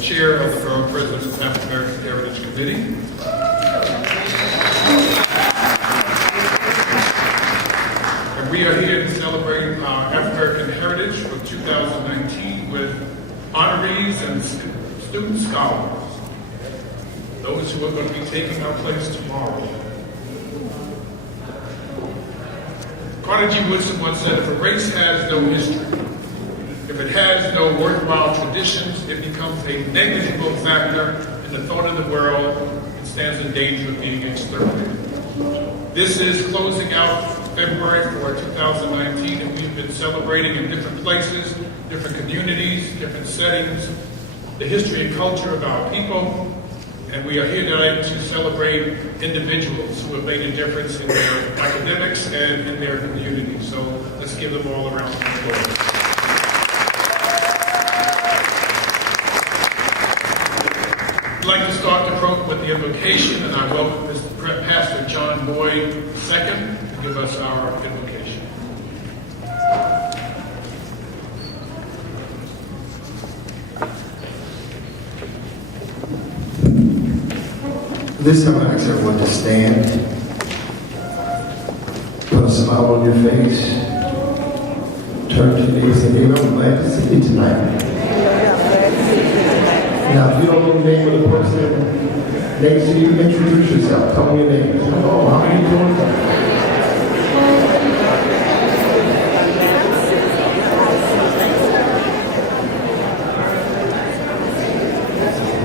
Chair of the Borough President's African American Heritage Committee. And we are here to celebrate our African American heritage for 2019 with honorees and student scholars, those who are going to be taking our place tomorrow. Carter G. Woodson once said, if a race has no history, if it has no worthwhile traditions, it becomes a negligible factor in the thought of the world and stands in danger of being exterminated. This is closing out February for 2019, and we've been celebrating in different places, different communities, different settings, the history and culture of our people. And we are here tonight to celebrate individuals who have made a difference in their academics and in their community. So let's give them all a round of applause. I'd like to start the program with the invocation, and I welcome Mr. Pastor John Boyd II to give us our invocation. This time I ask everyone to stand, put a smile on your face, turn to your neighbors and say, I'm glad to see you tonight. Now, if you don't know the name of the person next to you, introduce yourself. Tell me your name. Oh, how are you doing?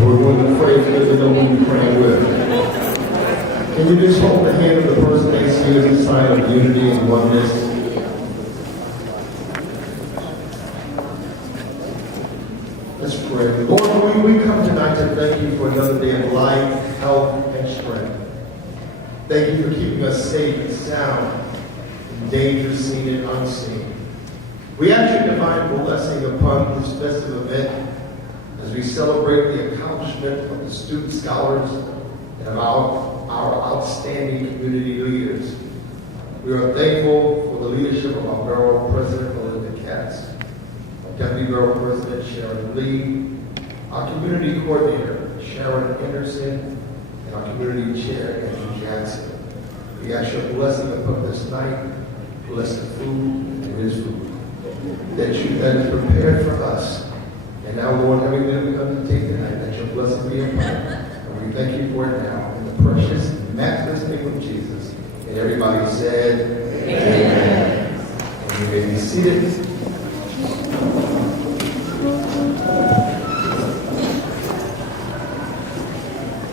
We're going to pray for the one you're praying with. Can you just hold the hand of the person next to you as a sign of unity and oneness? Let's pray. Lord, we come tonight to thank you for another day of life, health, and strength. Thank you for keeping us safe and sound in danger seen and unseen. We ask your divine blessing upon this festive event as we celebrate the accomplishment of the student scholars and of our outstanding community leaders. We are thankful for the leadership of our Borough President, Melinda Katz, our Deputy Borough President, Sharon Lee, our Community Coordinator, Sharon Anderson, and our Community Chair, Andrew Jackson. We ask your blessing upon this night, bless the food and his food, that is prepared for us. And now, Lord, everything we undertake tonight, let your blessing be upon us. And we thank you for it now, in the precious, matchless name of Jesus. And everybody said, Amen. And you may be seated.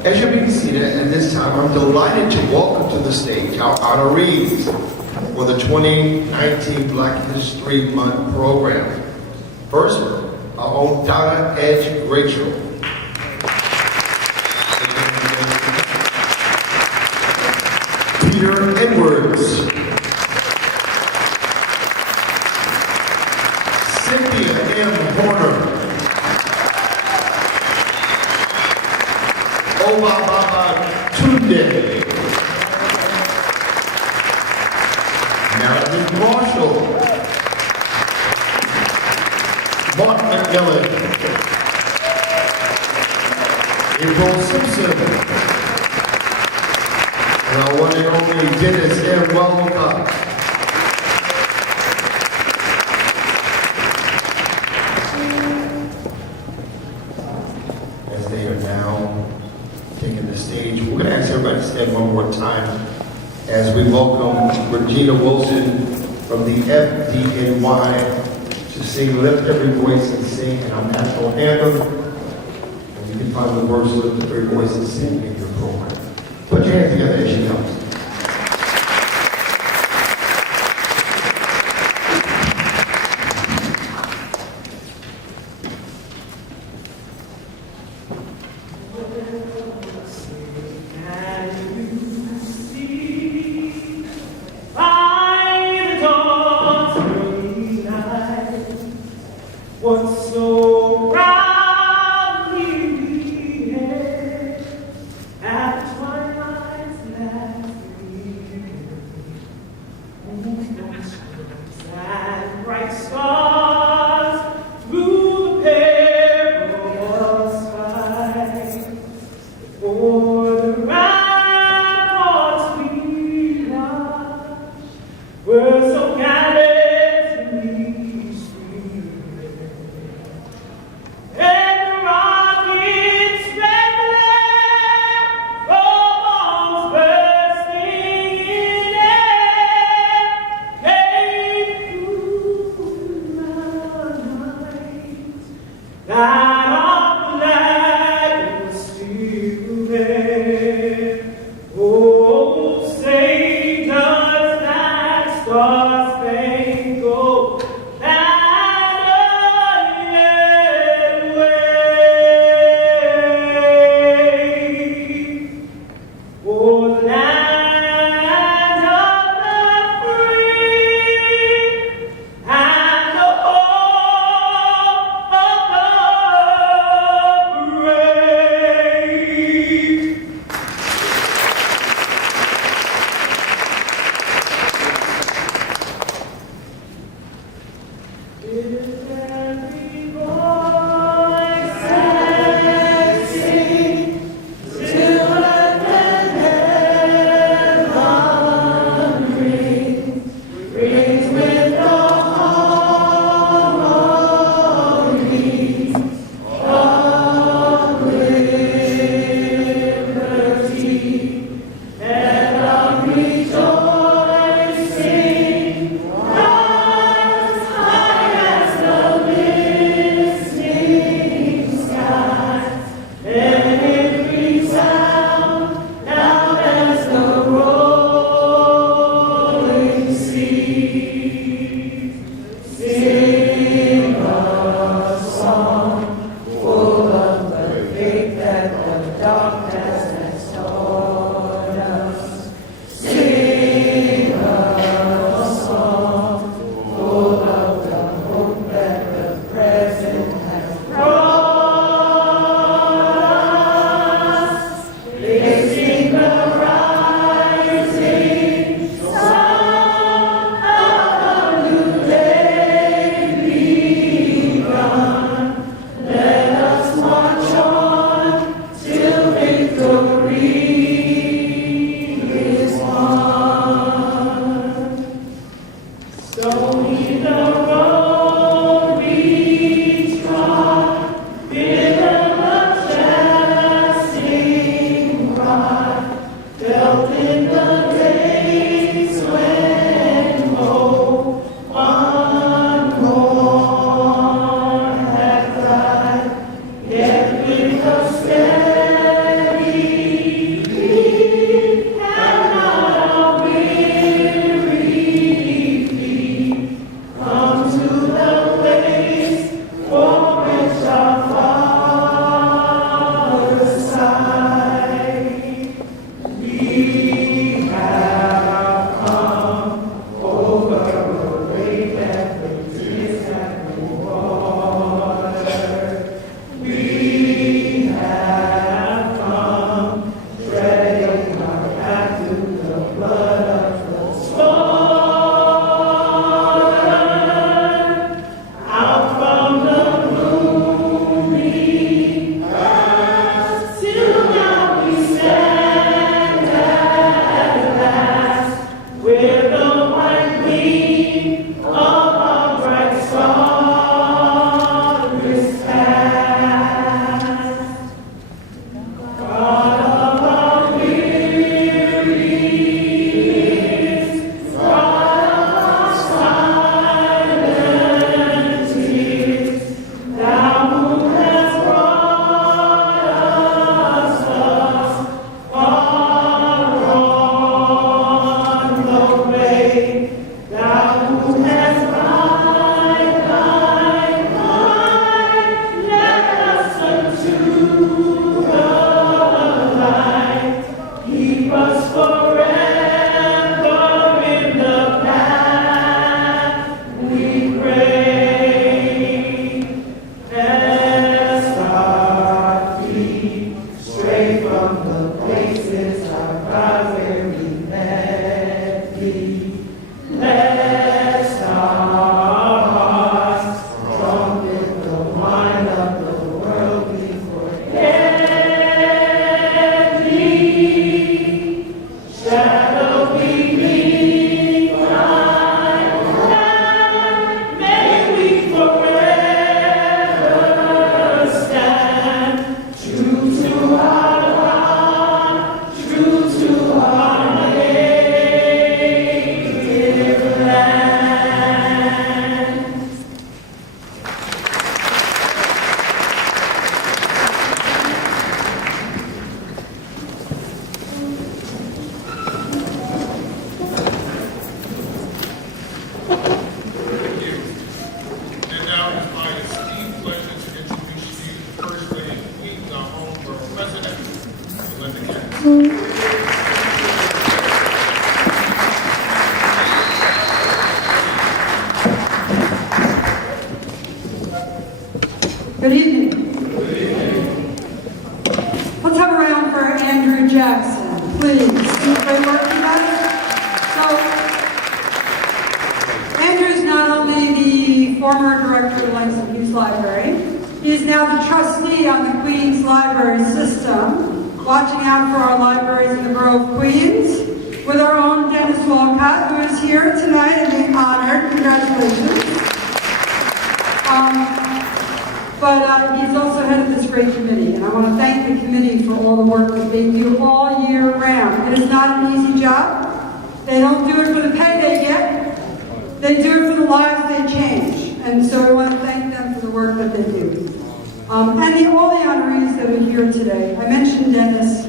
As you're being seated at this time, I'm delighted to welcome to the stage our honorees for the 2019 Black History Month program. First, our own Donna Edge Rachel. Peter Edwards. Cynthia M. Horner. Obababa Tunde. Marilyn Marshall. Mark McMillan, April Simpson, and our one and only Dennis M. Welcome. As they are now taking the stage, we're going to ask everybody to stand one more time as we welcome Regina Wilson from the FDNY to sing Lift Every Voice and Sing in our national anthem. And you can find the words Lift Every Voice and Sing in your program. Put your hands together as she comes. What's so proudly we hailed at twilight's last gleaming, and bright stars through the perilous fight. For the ramparts we watched were so gallantly streaming. Good evening. Let's have a round for Andrew Jackson, please. Great work, you guys. So, Andrew is not only the former director of the Langston Hughes Library, he is now the trustee on the Queens Library System, watching out for our libraries in the Borough of Queens, with our own Dennis Walcott, who is here tonight and being honored. Congratulations. But he's also head of this great committee, and I want to thank the committee for all the work that they do all year round. It is not an easy job. They don't do it for the pay they get. They do it for the lives they change. And so I want to thank them for the work that they do. All the honorees that are here today. I mentioned Dennis.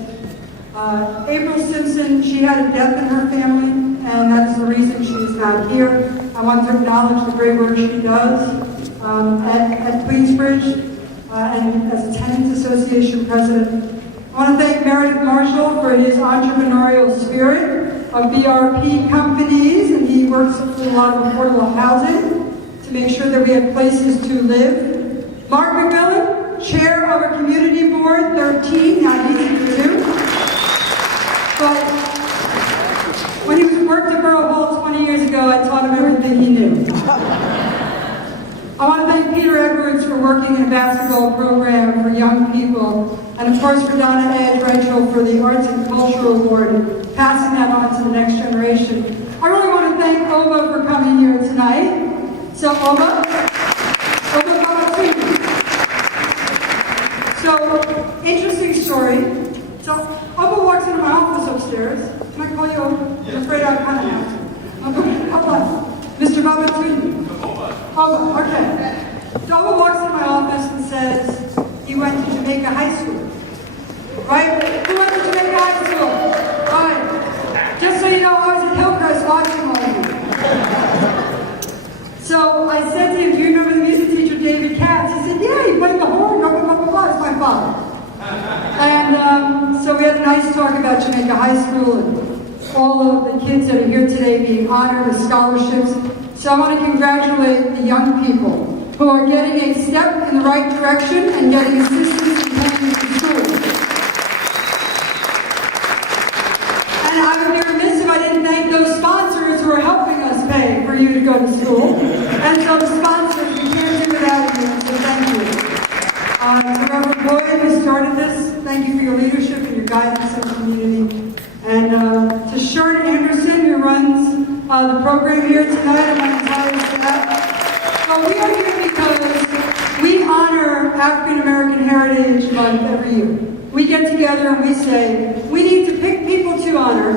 April Simpson, she had a death in her family, and that is the reason she is not here. I want to acknowledge the great work she does at Queensbridge and as a Tenants Association president. I want to thank Meredith Marshall for his entrepreneurial spirit of BRP companies, and he works with a lot of affordable housing to make sure that we have places to live. Mark McMillan, chair of a community board, 13, not easy to do. But when he worked at Borough Hall 20 years ago, I taught him everything he knew. I want to thank Peter Edwards for working in a basketball program for young people, and of course for Donna Edge Rachel for the Arts and Cultural Award, and passing that on to the next generation. I really want to thank Oba for coming here tonight. So Oba Babatuni. So, interesting story. So Oba walks into my office upstairs. Can I call you Oba? I'm afraid I kind of have to. Oba. Mr. Babatuni. Oba, okay. So Oba walks into my office and says he went to Jamaica High School. Right? Who went to Jamaica High School? Right. Just so you know, I was at Hillcrest watching all of you. So I said to him, do you remember the music teacher, David Katz? He said, yeah, he played the horn, blah, blah, blah, blah. It's my father. And so we had a nice talk about Jamaica High School and all of the kids that are here today being honored with scholarships. So I want to congratulate the young people who are getting a step in the right direction and getting assistance in paying for school. And I would be remiss if I didn't thank those sponsors who are helping us pay for you to go to school. And so the sponsors, we can't do without you, so thank you. To Reverend Boyd, who started this, thank you for your leadership and your guidance in the community. And to Sharon Anderson, who runs the program here tonight, and my entire staff. So we are here because we honor African American Heritage Month every year. We get together and we say, we need to pick people to honor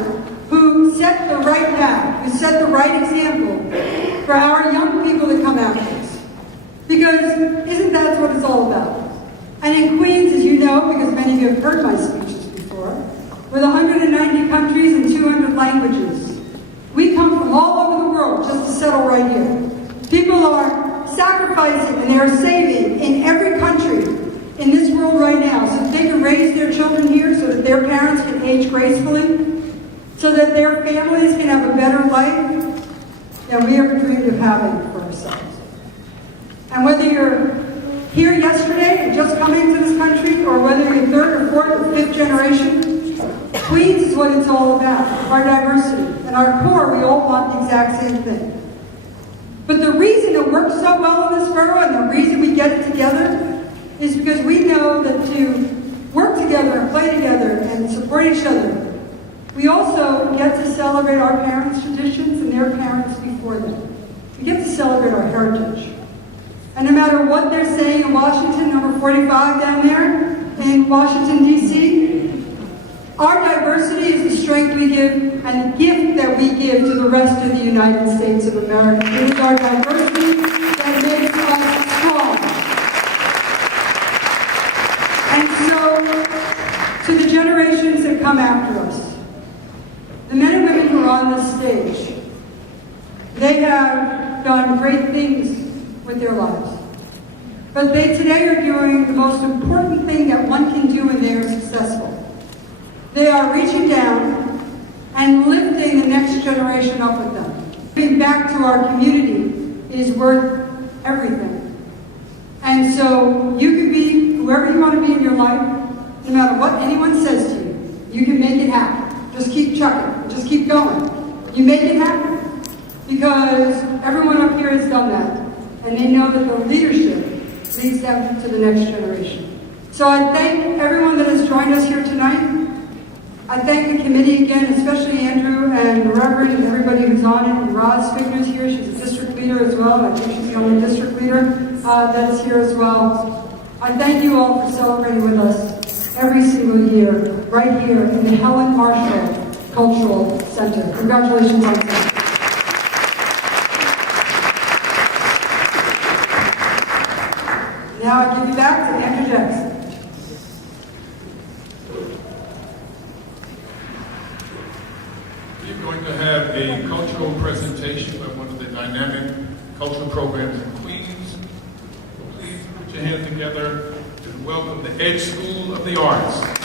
who set the right path, who set the right example for our young people that come after us. Because isn't that what it's all about? And in Queens, as you know, because many of you have heard my speeches before, with 190 countries and 200 languages, we come from all over the world just to settle right here. People are sacrificing and they are saving in every country in this world right now so that they can raise their children here, so that their parents can age gracefully, so that their families can have a better life than we ever dreamed of having for ourselves. And whether you're here yesterday and just coming to this country, or whether you're third or fourth or fifth generation, Queens is what it's all about, our diversity. And our core, we all want the exact same thing. But the reason it works so well in this borough, and the reason we get it together, is because we know that to work together and play together and support each other, we also get to celebrate our parents' traditions and their parents before them. We get to celebrate our heritage. And no matter what they're saying in Washington, number 45 down there in Washington, D.C., our diversity is the strength we give and the gift that we give to the rest of the United States of America. It is our diversity that makes us strong. And so, to the generations that come after us, the men and women who are on this stage, they have done great things with their lives. But they today are doing the most important thing that one can do when they are successful. They are reaching down and lifting the next generation up with them. Giving back to our community is worth everything. And so you can be whoever you want to be in your life, no matter what anyone says to you. You can make it happen. Just keep chucking. Just keep going. You make it happen. Because everyone up here has done that. And they know that the leadership leads them to the next generation. So I thank everyone that has joined us here tonight. I thank the committee again, especially Andrew and the Reverend and everybody who's on it. And Rod's figure is here. She's a district leader as well. I think she's the only district leader that is here as well. I thank you all for celebrating with us every single year, right here in the Helen Marshall Cultural Center. Congratulations on that. Now I give you back to Andrew Jackson. We're going to have a cultural presentation by one of the dynamic cultural programs in Queens. So please put your hands together and welcome the Edge School of the Arts.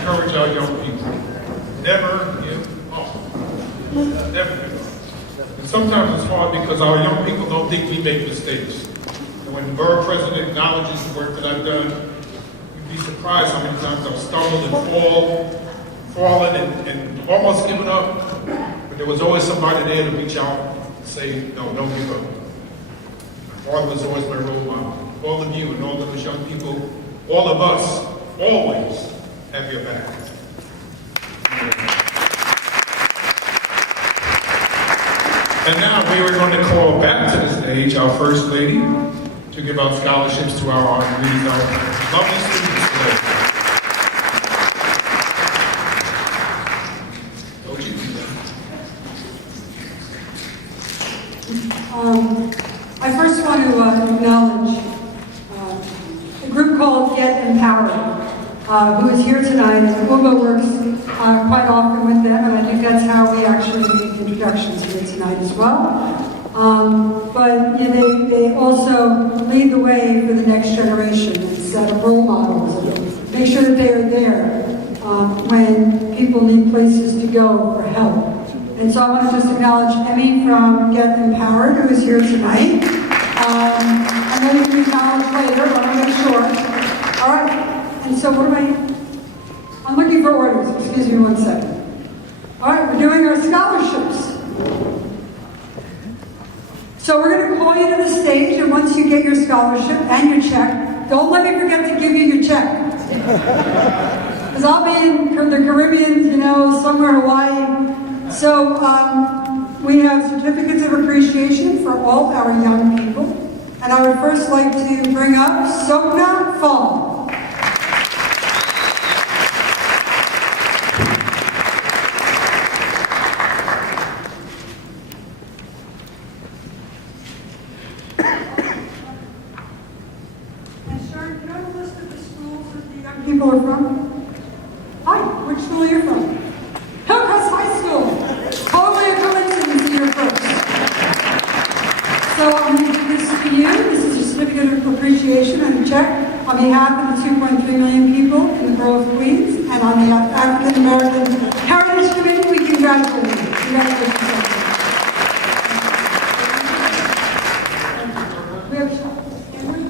encourage our young people. Never give up. Never give up. And sometimes it's hard because our young people don't think we make mistakes. And when the borough president acknowledges the work that I've done, you'd be surprised how many times I've stumbled and fallen and almost given up. But there was always somebody there to reach out and say, no, don't give up. My father was always my role model. All of you and all of those young people, all of us, always have your back. And now we are going to call back to the stage our First Lady to give out scholarships to our honorees, our lovely students today. Don't you do that? I first want to acknowledge a group called Get Empowered, who is here tonight. And Ugo works quite often with them, and I think that's how we actually make introductions here tonight as well. But you know, they also lead the way for the next generation and set up role models and make sure that they are there when people need places to go for help. And so I want to just acknowledge Emmy from Get Empowered, who is here tonight. And then you can acknowledge later, but I want to make sure. All right. And so what am I'm looking for orders. Excuse me 1 second. All right, we're doing our scholarships. So we're going to call you to the stage, and once you get your scholarship and your check, don't let me forget to give you your check. Because I'll be in the Caribbean, you know, somewhere in Hawaii. So we have certificates of appreciation for all our young people. And I would first like to bring up Sokna Fong. People are from? Hi, which school are you from? Hillcrest High School. Totally a coincidence that you're first. So I'm going to give this to you. This is a certificate of appreciation and a check on behalf of the 2.3 million people in the Borough of Queens, and on the African American Heritage Committee, we congratulate you. Congratulations. We have a shot. Andrew?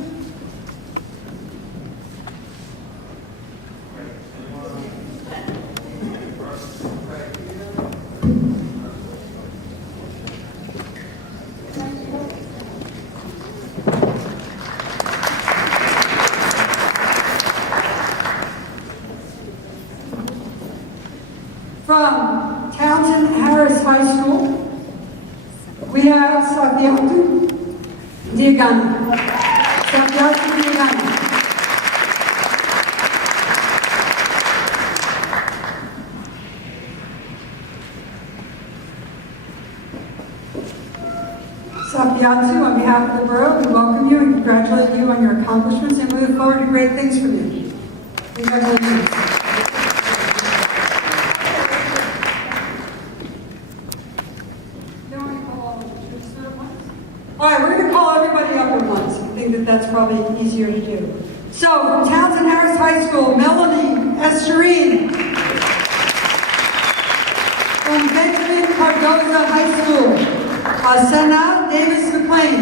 From Townsend Harris High School, we have Safiatu Diagana. Safiatu Diagana. Safiatu, on behalf of the Borough, we welcome you and congratulate you on your accomplishments, and we look forward to great things from you. Congratulations. All right, we're going to call everybody up at once. I think that that's probably easier to do. So, from Townsend Harris High School, Melanie Escherine. From Benjamin Cardoza High School, Asena Davis McLean.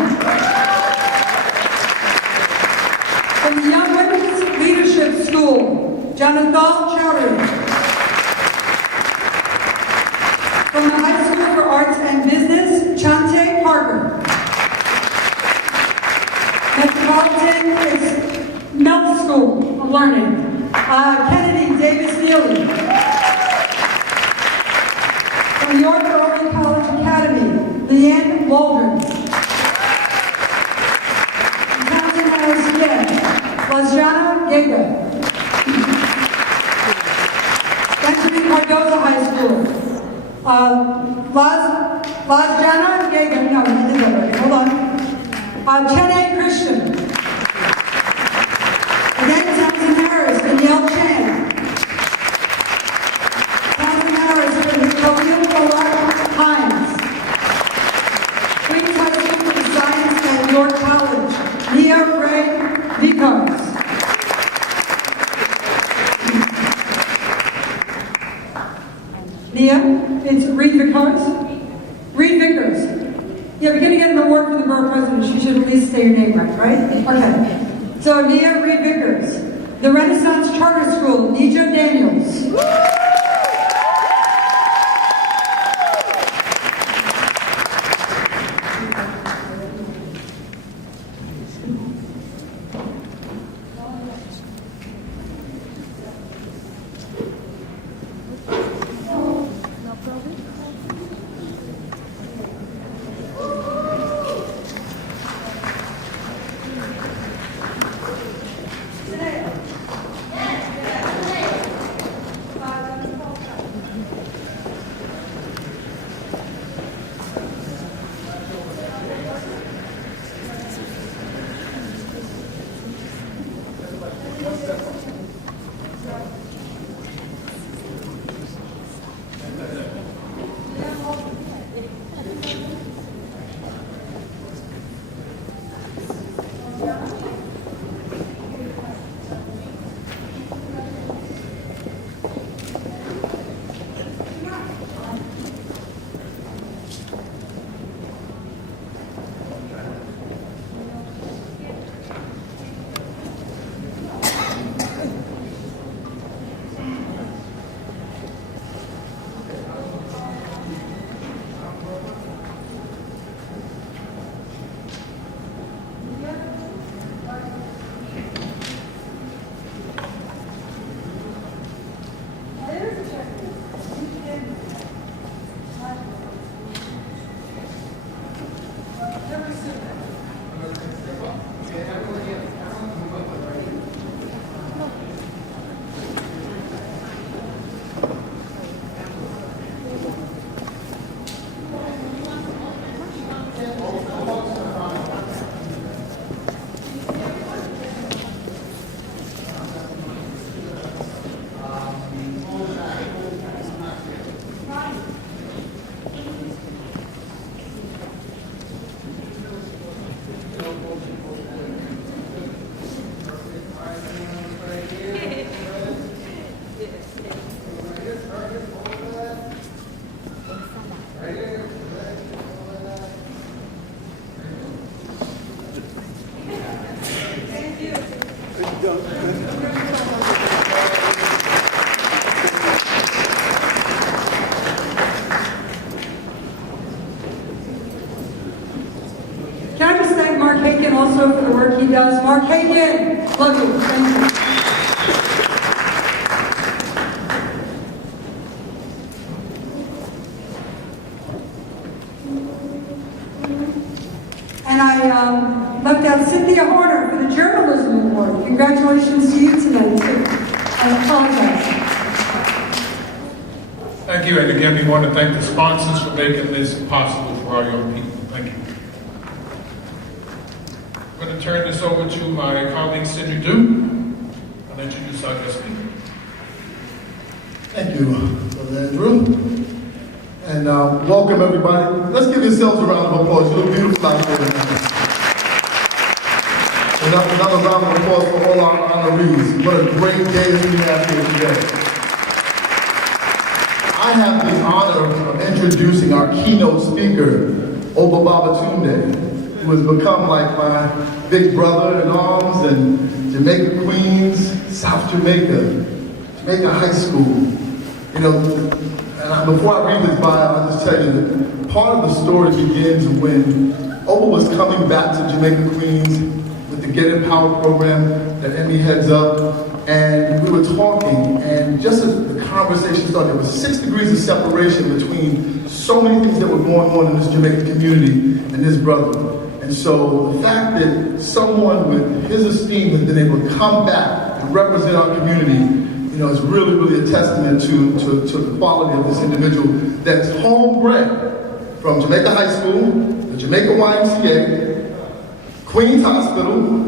From the Young Women's Leadership School, Jonathan Chowdhury. From the High School for Arts and Business, Chante Parker. Metropolitan Mel School of Learning, Kennedy Davis Neely. From York Early College Academy, Leanne Waldron. From Townsend Harris Yale, Lajana Gega. Benjamin Cardoza High School, Lajana Gega. No, I did that already. Hold on. Chene Christian. Again, Townsend Harris, Danielle Chan. Townsend Harris, Khalil Hines. Queens High School for Science and York College, Nia Ray Vicars. Nia, it's Reed Vicars? Reed Vickers. Yeah, we're going to get an award for the borough president. She should at least say your name right? Okay. So, Nia Reed Vickers. The Renaissance Charter School, Nija Daniels. Can I just thank Mark Hagan also for the work he does? Mark Hagan, love you. Thank you. And I left out Cynthia Horner for the Journalism Award. Congratulations to you tonight, too. I apologize. Thank you, and again, we want to thank the sponsors for making this possible for our young people. Thank you. I'm going to turn this over to my colleague, Sidney Dew. I'll introduce our guest speaker. Thank you, Brother Andrew. And welcome, everybody. Let's give yourselves a round of applause. You look beautiful out there tonight. Another round of applause for all our honorees. What a great day that we have here today. I have the honor of introducing our keynote speaker, Obabatunde, who has become like my big brother in arms in Jamaica, Queens, South Jamaica, Jamaica High School. You know, and before I read this bio, I'll just tell you that part of the story begins when Oba was coming back to Jamaica, Queens with the Get Empowered program that Emmy heads up. And we were talking, and just as the conversation started, there was 6 degrees of separation between so many things that were going on in this Jamaican community and his brother. And so the fact that someone with his esteem has been able to come back and represent our community, you know, is really, really a testament to the quality of this individual that's homebred from Jamaica High School, the Jamaica YMCA, Queens Hospital,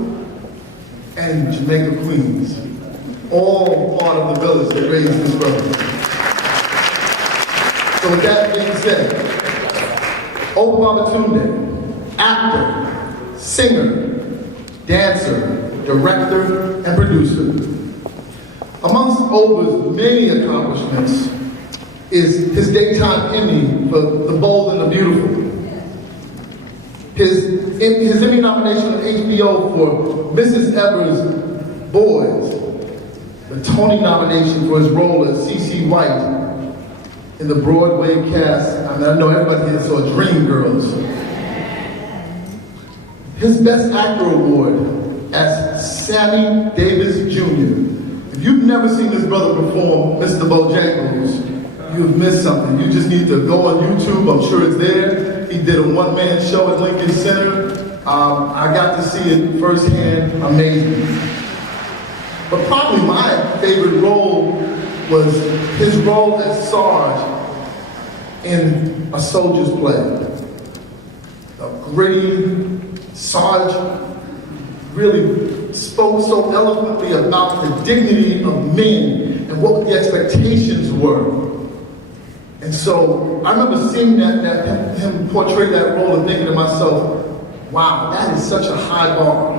and Jamaica, Queens. All part of the village that raised this brother. So with that being said, Obabatunde, actor, singer, dancer, director, and producer. Amongst Oba's many accomplishments is his daytime Emmy for The Bold and the Beautiful. His Emmy nomination on HBO for Mrs. Evers' Boys. The Tony nomination for his role as C.C. White in the Broadway cast. I know everybody here saw Dreamgirls. His Best Actor Award as Sammy Davis Jr. If you've never seen this brother perform Mr. Bojangles, you've missed something. You just need to go on YouTube. I'm sure it's there. He did a one-man show at Lincoln Center. I got to see it firsthand. Amazing. But probably my favorite role was his role as Sarge in A Soldier's Play. A gritty Sarge really spoke so eloquently about the dignity of men and what the expectations were. And so I remember seeing him portray that role and thinking to myself, wow, that is such a high bar.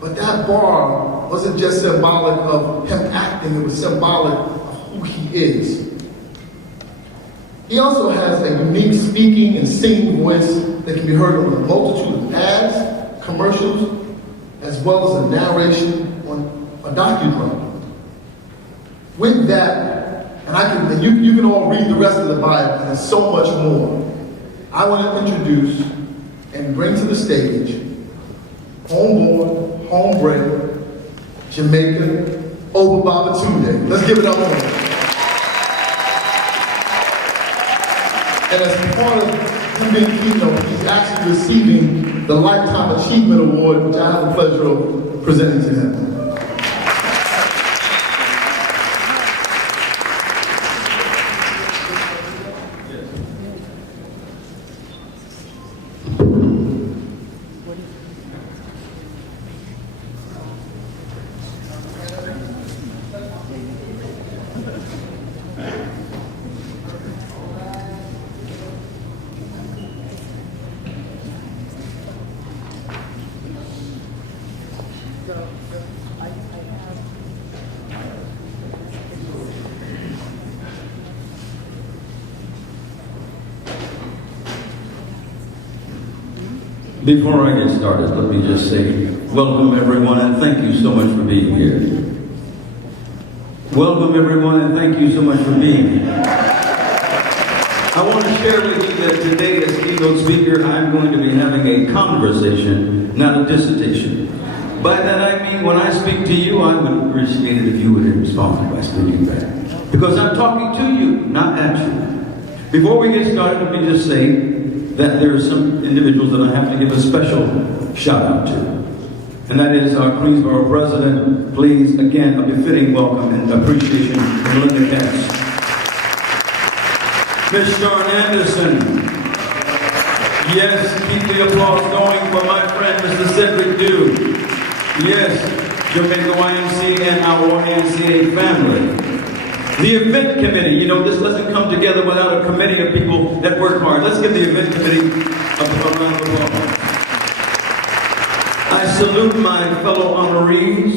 But that bar wasn't just symbolic of him acting, it was symbolic of who he is. He also has a unique speaking and singing voice that can be heard on a multitude of ads, commercials, as well as a narration on a docudrama. With that, and you can all read the rest of the Bible, and there's so much more. I want to introduce and bring to the stage homeborn, homebred, Jamaican, Obabatunde. Let's give it up for him. And as part of him being keynote, he's actually receiving the Lifetime Achievement Award, which I have the pleasure of presenting to him. Before I get started, let me just say welcome everyone and thank you so much for being here. Welcome everyone and thank you so much for being here. I want to share with you that today as keynote speaker, I'm going to be having a conversation, not a dissertation. By that I mean when I speak to you, I would appreciate it if you would respond by speaking back. Because I'm talking to you, not at you. Before we get started, let me just say that there are some individuals that I have to give a special shout out to. And that is our Queensborough president. Please, again, a befitting welcome and appreciation to Melinda Katz. Ms. Sharon Anderson. Yes, keep the applause going for my friend, Mr. Cedric Dew. Yes, Jamaica YMCA and our YMCA family. The event committee, you know, this doesn't come together without a committee of people that work hard. Let's give the event committee a round of applause. I salute my fellow honorees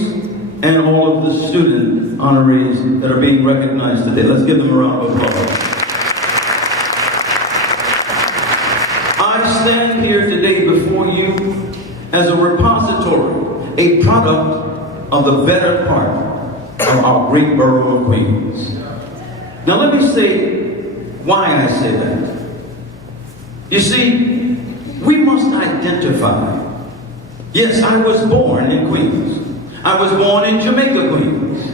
and all of the student honorees that are being recognized today. Let's give them a round of applause. I stand here today before you as a repository, a product of the better part of our great borough of Queens. Now let me say why I say that. You see, we must identify. Yes, I was born in Queens. I was born in Jamaica, Queens.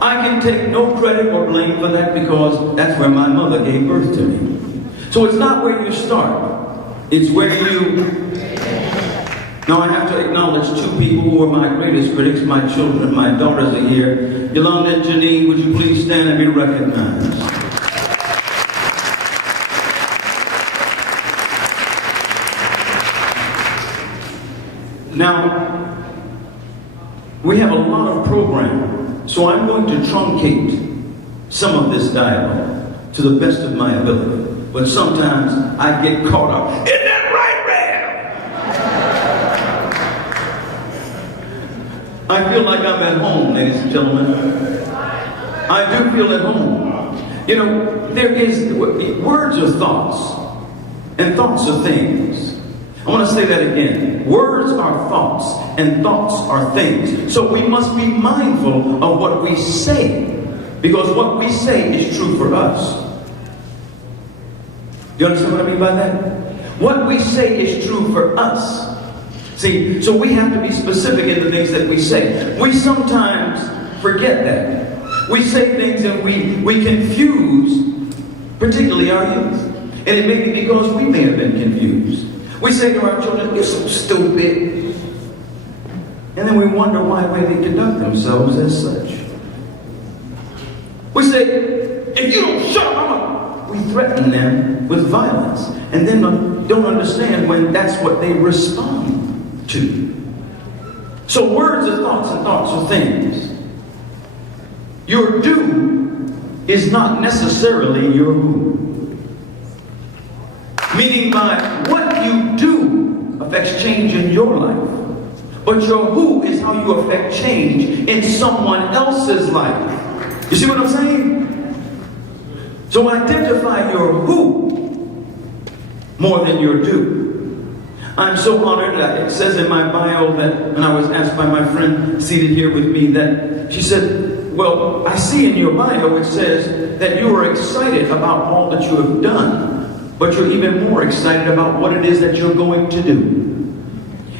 I can take no credit or blame for that because that's where my mother gave birth to me. So it's not where you start, it's where you... Now I have to acknowledge two people who are my greatest critics, my children, my daughters are here. Yolanda and Janine, would you please stand and be recognized? Now, we have a lot of program, so I'm going to truncate some of this dialogue to the best of my ability. But sometimes I get caught up. Isn't that right, man? I feel like I'm at home, ladies and gentlemen. I do feel at home. You know, there is, words are thoughts, and thoughts are things. I want to say that again. Words are thoughts, and thoughts are things. So we must be mindful of what we say, because what we say is true for us. Do you understand what I mean by that? What we say is true for us. See, so we have to be specific in the things that we say. We sometimes forget that. We say things and we confuse, particularly our youth. And it may be because we may have been confused. We say to our children, you're so stupid. And then we wonder why they conduct themselves as such. We say, if you don't shut up, we threaten them with violence. And then don't understand when that's what they respond to. So words are thoughts and thoughts are things. Your do is not necessarily your who. Meaning by what you do affects change in your life. But your who is how you affect change in someone else's life. You see what I'm saying? So identify your who more than your do. I'm so honored that it says in my bio that when I was asked by my friend seated here with me that she said, well, I see in your bio it says that you are excited about all that you have done, but you're even more excited about what it is that you're going to do.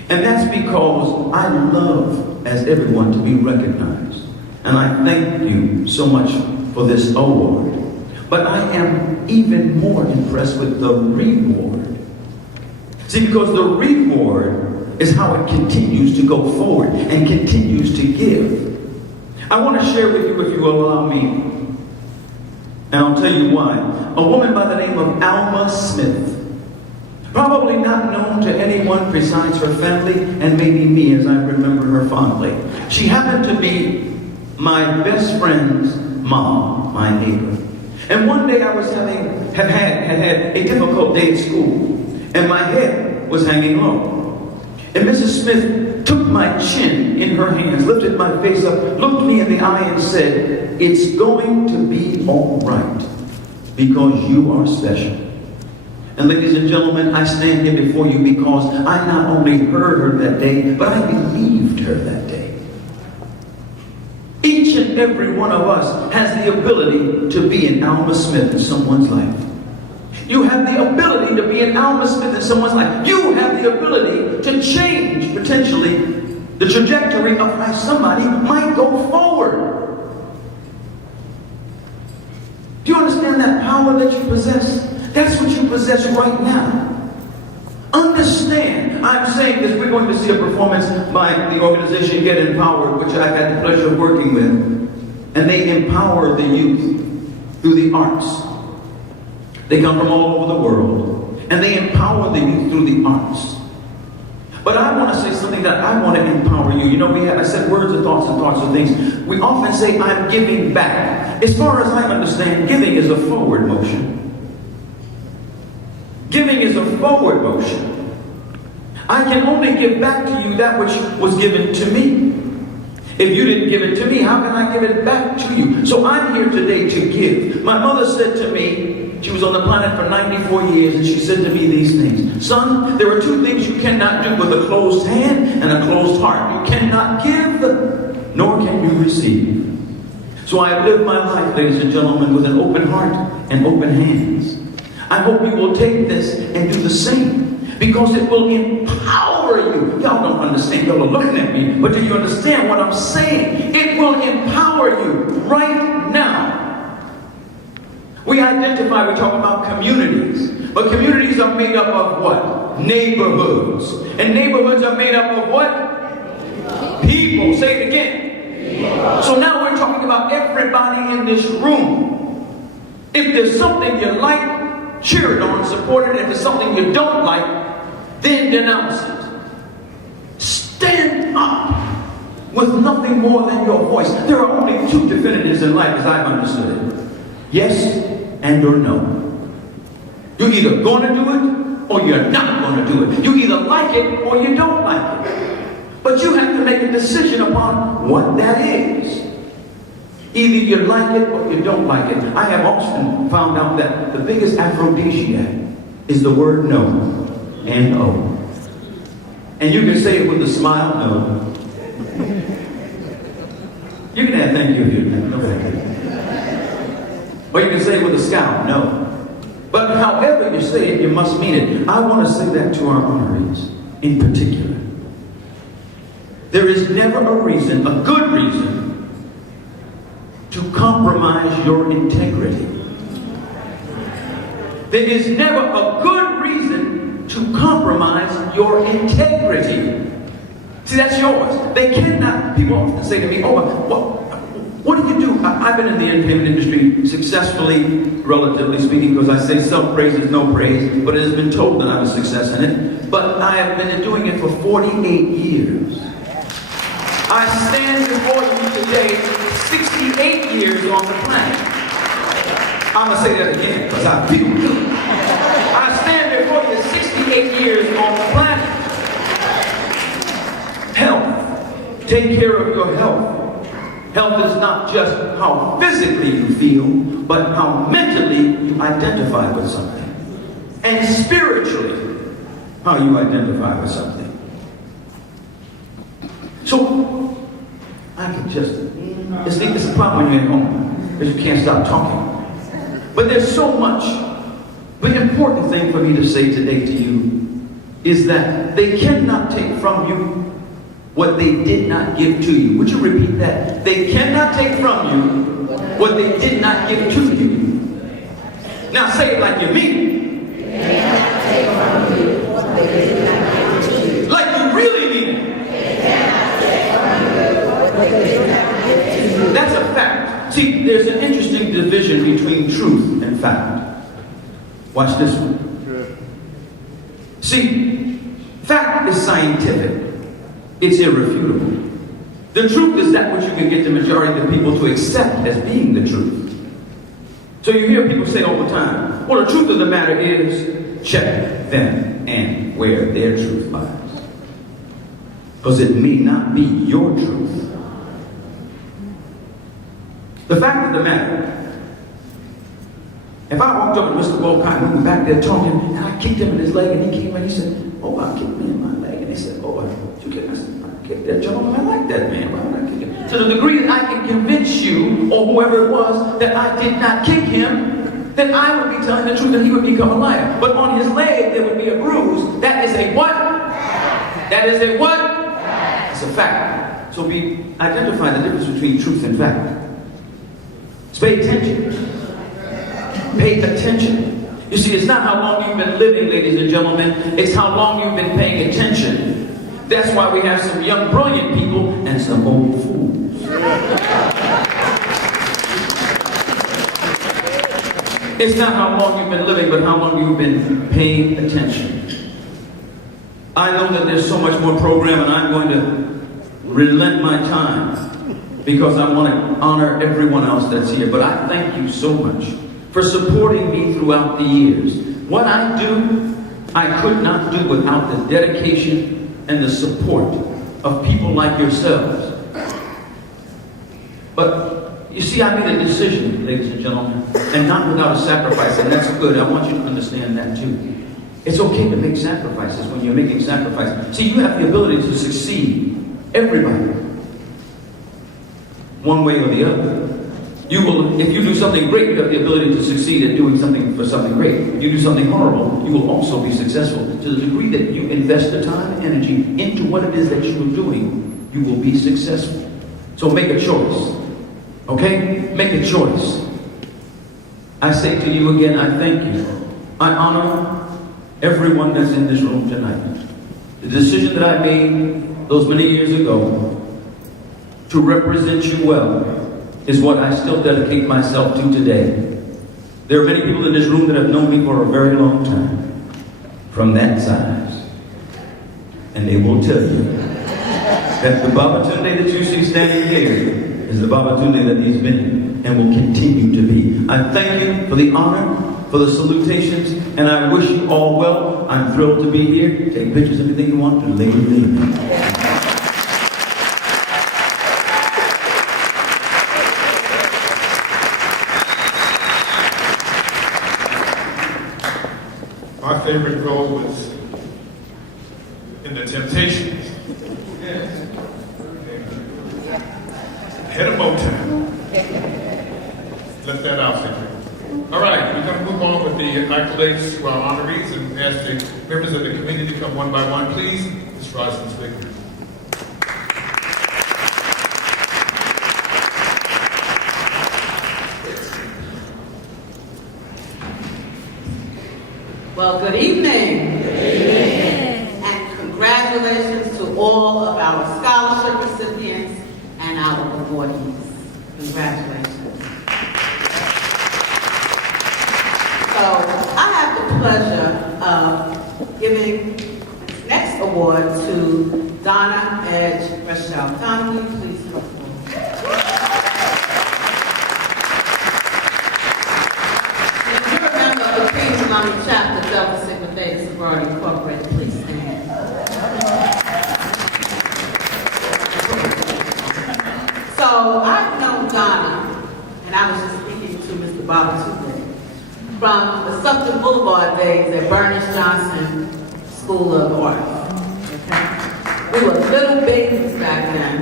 And that's because I love, as everyone, to be recognized. And I thank you so much for this award. But I am even more impressed with the reward. See, because the reward is how it continues to go forward and continues to give. I want to share with you, if you allow me, and I'll tell you why. A woman by the name of Alma Smith, probably not known to anyone besides her family and maybe me as I remember her fondly. She happened to be my best friend's mom, my neighbor. And one day I was had a difficult day at school, and my head was hanging low. And Mrs. Smith took my chin in her hands, lifted my face up, looked me in the eye and said, "It's going to be all right, because you are special." And ladies and gentlemen, I stand here before you because I not only heard her that day, but I believed her that day. Each and every one of us has the ability to be an Alma Smith in someone's life. You have the ability to be an Alma Smith in someone's life. You have the ability to change, potentially, the trajectory of how somebody might go forward. Do you understand that power that you possess? That's what you possess right now. Understand, I'm saying this, we're going to see a performance by the organization Get Empowered, which I've had the pleasure of working with. And they empower the youth through the arts. They come from all over the world. And they empower the youth through the arts. But I want to say something that I want to empower you. You know, I said words and thoughts of things. We often say, I'm giving back. As far as I understand, giving is a forward motion. Giving is a forward motion. I can only give back to you that which was given to me. If you didn't give it to me, how can I give it back to you? So I'm here today to give. My mother said to me, she was on the planet for 94 years, and she said to me these things. Son, there are two things you cannot do with a closed hand and a closed heart. You cannot give, nor can you receive. So I have lived my life, ladies and gentlemen, with an open heart and open hands. I hope you will take this and do the same, because it will empower you. Y'all don't understand. Y'all are looking at me, but do you understand what I'm saying? It will empower you right now. We talk about communities, but communities are made up of what? Neighborhoods. And neighborhoods are made up of what? People. Say it again. So now we're talking about everybody in this room. If there's something you like, cheer it on, support it. If there's something you don't like, then denounce it. Stand up with nothing more than your voice. There are only two definitives in life as I've understood it. Yes and or no. You're either going to do it or you're not going to do it. You either like it or you don't like it. But you have to make a decision upon what that is. Either you like it or you don't like it. I have often found out that the biggest aphrodisiac is the word no. N-O. And you can say it with a smile, no. You can add thank you if you no thank you. Or you can say it with a scowl, no. But however you say it, you must mean it. I want to say that to our honorees in particular. There is never a reason, a good reason, to compromise your integrity. There is never a good reason to compromise your integrity. See, that's yours. They cannot, people often say to me, oh, what do you do? I've been in the entertainment industry successfully, relatively speaking, because I say self-praise is no praise, but it has been told that I'm a success in it. But I have been doing it for 48 years. I stand before you today, 68 years on the planet. I'm going to say that again, because I feel good. I stand before you 68 years on the planet. Health. Take care of your health. Health is not just how physically you feel, but how mentally you identify with something. And spiritually, how you identify with something. So, I can just, it's a problem when you're at home, because you can't stop talking. But there's so much. The important thing for me to say today to you is that they cannot take from you what they did not give to you. Would you repeat that? They cannot take from you what they did not give to you. Now say it like you mean it. They cannot take from you what they did not give to you. Like you really mean it. They cannot take from you what they did not give to you. That's a fact. See, there's an interesting division between truth and fact. Watch this one. See, fact is scientific. It's irrefutable. The truth is that which you can get the majority of the people to accept as being the truth. So you hear people say all the time, well, the truth of the matter is, check them and where their truth lies. Because it may not be your truth. The fact of the matter If I walked up to Mr. Volcott and we were back there talking, and I kicked him in his leg, and he came and he said, "Oh, I kicked me in my leg." And he said, "Oh, you kicked me?" I said, "I kicked that gentleman. I like that man. Why would I kick him?" To the degree that I can convince you, or whoever it was, that I did not kick him, then I would be telling the truth and he would become a liar. But on his leg, there would be a bruise. That is a what? That is a what? It's a fact. So we identify the difference between truth and fact. So pay attention. Pay attention. You see, it's not how long you've been living, ladies and gentlemen. It's how long you've been paying attention. That's why we have some young, brilliant people and some old fools. It's not how long you've been living, but how long you've been paying attention. I know that there's so much more program, and I'm going to relent my time because I want to honor everyone else that's here. But I thank you so much for supporting me throughout the years. What I do, I could not do without the dedication and the support of people like yourselves. But you see, I made a decision, ladies and gentlemen, and not without a sacrifice, and that's good. I want you to understand that too. It's okay to make sacrifices when you're making sacrifices. See, you have the ability to succeed. Everybody. One way or the other. You will, if you do something great, you have the ability to succeed at doing something for something great. If you do something horrible, you will also be successful. To the degree that you invest the time and energy into what it is that you are doing, you will be successful. So make a choice. Okay? Make a choice. I say to you again, I thank you. I honor everyone that's in this room tonight. The decision that I made those many years ago to represent you well is what I still dedicate myself to today. There are many people in this room that have known me for a very long time, from that size. And they will tell you that the Babatunde that you see standing here is the Babatunde that he's been and will continue to be. I thank you for the honor, for the salutations, and I wish you all well. I'm thrilled to be here. Take pictures, anything you want, and later leave. My favorite role was in the Temptations. Head of Motown. Let that out there. All right, we're going to move on with the accolades to our honorees and ask the members of the committee to come one by one, please. Ms. Rosalind Spiegel. Well, good evening. Good evening. And congratulations to all of our scholarship recipients and our awardees. Congratulations. So I have the pleasure of giving this next award to Donna Edge Rochelle. Donna, will you please come forward? Chapter Delta Sigma Theta Sorority Incorporated, please stand. So I've known Donna, and I was just speaking to Mr. Babatunde, from the Sumter Boulevard days at Bernice Johnson School of Arts. Okay? We were little babies back then,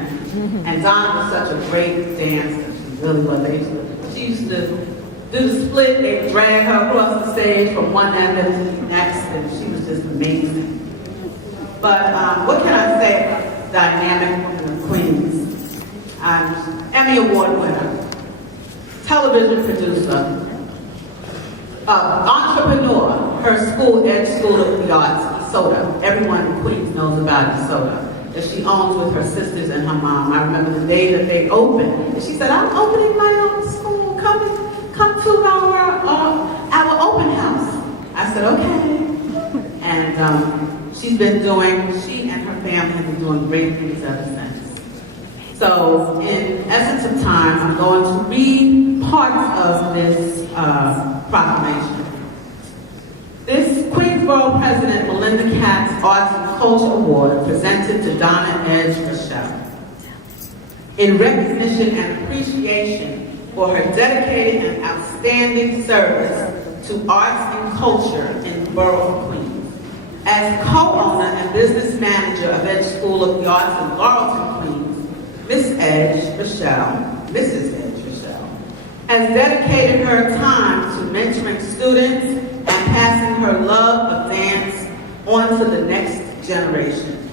and Donna was such a great dancer. She really was. She used to do the split, they drag her across the stage from one end to the next, and she was just amazing. But what can I say about dynamic woman of Queens? Emmy Award winner, television producer, entrepreneur, her school, Edge School of the Arts, Soda. Everyone in Queens knows about Soda, that she owns with her sisters and her mom. I remember the day that they opened, and she said, "I'm opening my own school, come to our open house." I said, okay. And she and her family have been doing great things ever since. So, in essence of time, I'm going to read parts of this proclamation. This Queensborough President Melinda Katz Arts and Culture Award presented to Donna Edge Rochelle in recognition and appreciation for her dedicated and outstanding service to arts and culture in the Borough of Queens. As co-owner and business manager of Edge School of the Arts in Laurelton, Queens, Mrs. Edge Rochelle, has dedicated her time to mentoring students and passing her love of dance on to the next generation.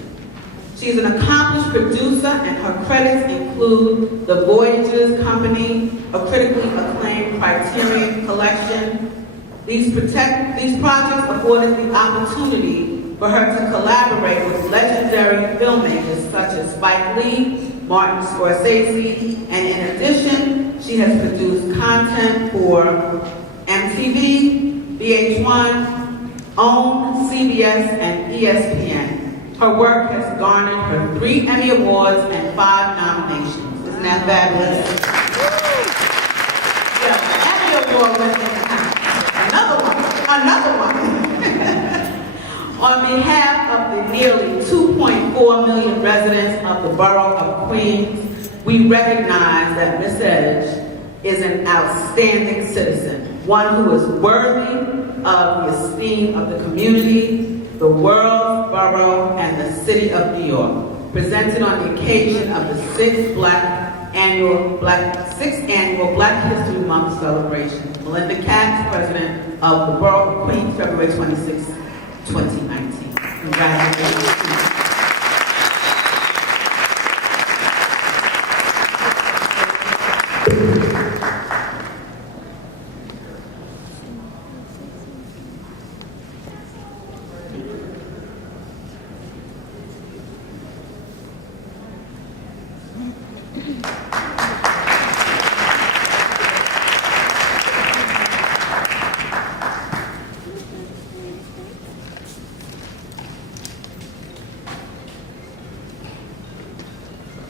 She's an accomplished producer, and her credits include the Voyages Company, a critically acclaimed Criterion collection. These projects afforded the opportunity for her to collaborate with legendary filmmakers such as Spike Lee, Martin Scorsese, and in addition, she has produced content for MTV, VH1, OWN, CBS, and ESPN. Her work has garnered her 3 Emmy Awards and 5 nominations. Isn't that fabulous? Yeah, Emmy Award winner. Another one. On behalf of the nearly 2.4 million residents of the Borough of Queens, we recognize that Ms. Edge is an outstanding citizen, one who is worthy of the esteem of the community, the world, borough, and the city of New York, presented on the occasion of the 6th annual Black History Month celebration. Melinda Katz, President of the Borough of Queens, February 26, 2019. Congratulations.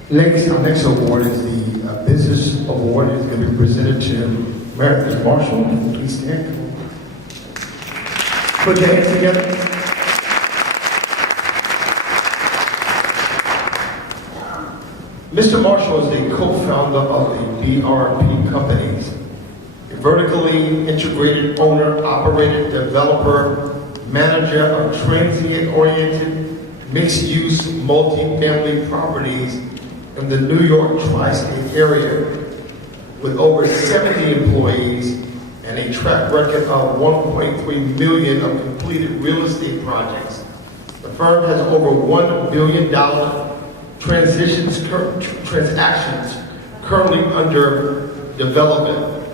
Ladies, our next award is the Business Award. It's going to be presented to Meredith Marshall. Please stand. Put your hands together. Mr. Marshall is the co-founder of the BRP Companies, a vertically integrated owner, operator, developer, manager of transient-oriented, mixed-use, multi-family properties in the New York tri-state area, with over 70 employees and a track record of 1.3 million of completed real estate projects. The firm has over $1 billion transactions currently under development.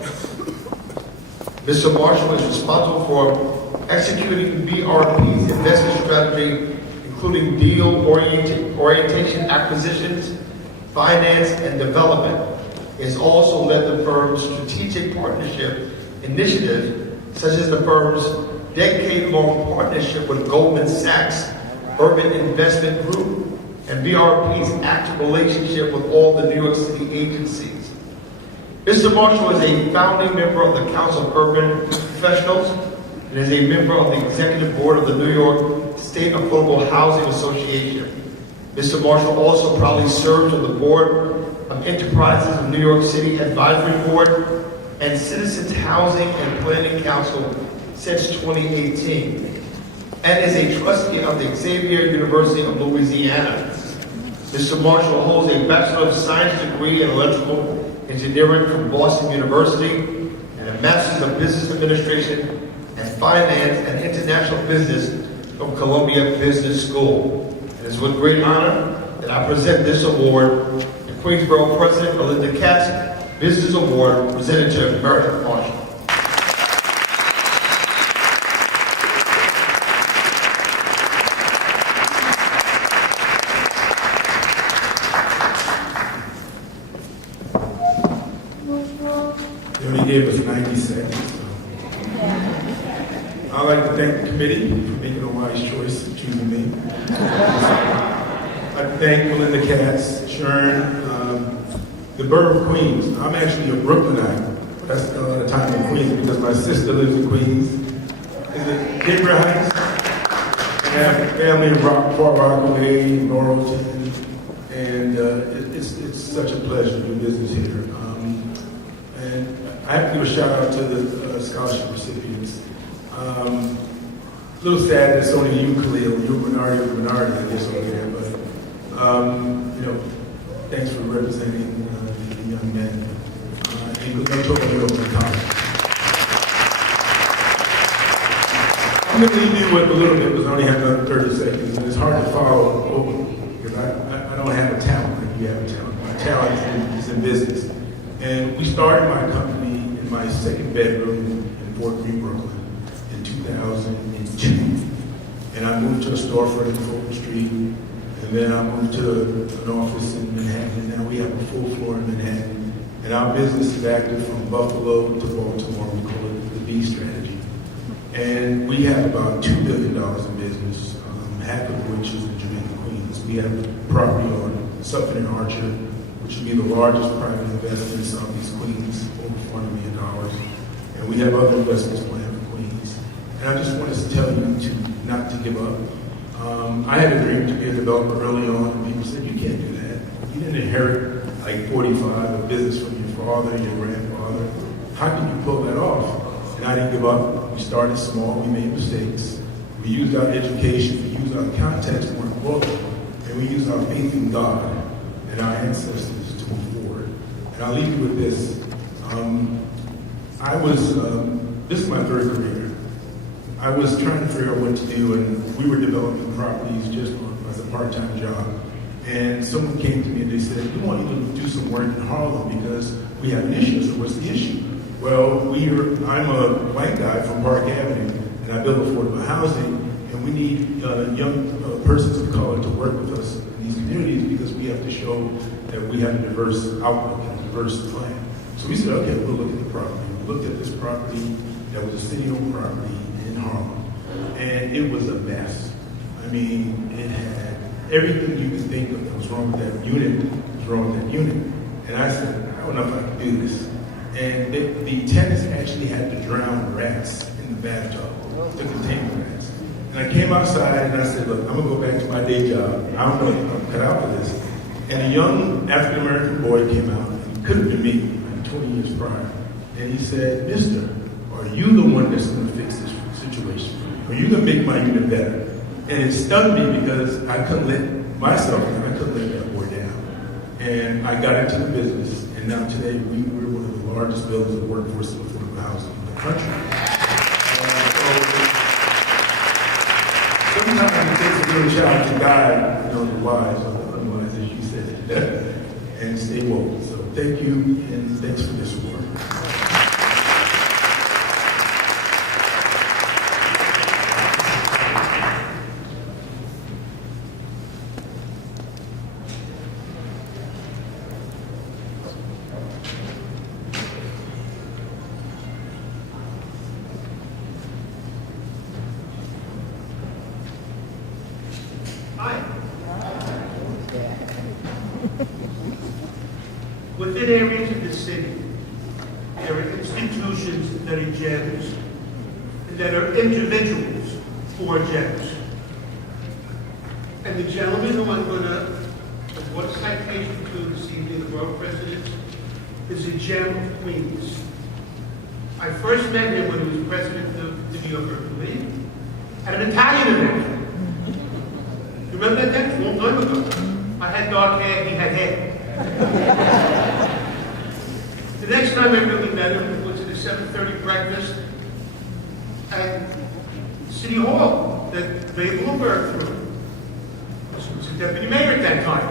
Mr. Marshall is responsible for executing BRP's investment strategy, including deal orientation acquisitions, finance, and development. He has also led the firm's strategic partnership initiative, such as the firm's decade-long partnership with Goldman Sachs Urban Investment Group and BRP's active relationship with all the New York City agencies. Mr. Marshall is a founding member of the Council of Urban Professionals and is a member of the Executive Board of the New York State Affordable Housing Association. Mr. Marshall also proudly serves on the Board of Enterprises of New York City Advisory Board and Citizens Housing and Planning Council since 2018, and is a trustee of the Xavier University of Louisiana. Mr. Marshall holds a Bachelor of Science degree in Electrical Engineering from Boston University and a Master's of Business Administration and Finance and International Business from Columbia Business School. It is with great honor that I present this award to Queensborough President Melinda Katz Business Award presented to Meredith Marshall. He only gave us 90 seconds. I'd like to thank the committee for making a wise choice of choosing me. I'd like to thank Melinda Katz, Sharon, the Borough of Queens. I'm actually a Brooklynite. That's the time in Queens because my sister lives in Queens. Is it Gabriel Heights? I have family in Fort Rockaway, Laurelton, and it's such a pleasure to do business here. And I have to give a shout out to the scholarship recipients. A little sad that it's only you, Khalil. You're minority, I guess, over there. But, thanks for representing the young men. And good luck to all of the college. I'm going to leave you with a little bit because I only have another 30 seconds. And it's hard to follow because I don't have a talent like you have a talent. My talent is in business. And we started my company in my second bedroom in Fort Greene, Brooklyn in 2002. And I moved to a storefront in Fulton Street. And then I moved to an office in Manhattan. And now we have a full floor in Manhattan. And our business is active from Buffalo to Baltimore. We call it the B strategy. And we have about $2 billion in business, half of which is in Jamaica, Queens. We have property on Suffolk and Archer, which would be the largest private investment in Southeast Queens, over $40 million. And we have other investments planned for Queens. And I just wanted to tell you not to give up. I had a dream to be a developer early on, and people said, you can't do that. You didn't inherit like 45 a business from your father and your grandfather. How can you pull that off? And I didn't give up. We started small, we made mistakes. We used our education, we used our contacts more importantly, and we used our faith in God and our ancestors to move forward. And I'll leave you with this. This is my third career. I was trying to figure out what to do, and we were developing properties just as a part-time job. And someone came to me and they said, we want you to do some work in Harlem because we have an issue. So what's the issue? Well, I'm a white guy from Park Avenue, and I build affordable housing, and we need young persons of color to work with us in these communities because we have to show that we have a diverse outlook and a diverse plan. So we said, okay, we'll look at the property. We looked at this property that was a city-owned property in Harlem, and it was a mess. I mean, it had everything you could think of that was wrong with that unit was wrong with that unit. And I said, I don't know if I can do this. And the tenants actually had to drown rats in the bathtub to contain the rats. And I came outside and I said, look, I'm gonna go back to my day job. I don't know if I'm cut out for this. And a young African-American boy came out, and he could have been me, like 20 years prior. And he said, mister, are you the one that's gonna fix this situation? Are you gonna make my unit better? And it stunned me because I couldn't let myself down, I couldn't let that boy down. And I got into the business, and now today we're one of the largest builders of workforce and affordable housing in the country. Sometimes it takes a little child to guide, the wise or the unwise, as you said, and stay woke. So thank you, and thanks for this award. Within areas of the city, there are institutions that are gems, and that are individuals who are gems. And the gentleman who I'm going to award a citation to this evening, the Borough President, is a gem of Queens. I first met him when he was president of the New York Urban League at an Italian event. You remember that day? A long time ago. I had dark hair, he had hair. The next time I really met him was at a 7:30 breakfast at City Hall that Ray Bloomberg threw. He was a deputy mayor at that time.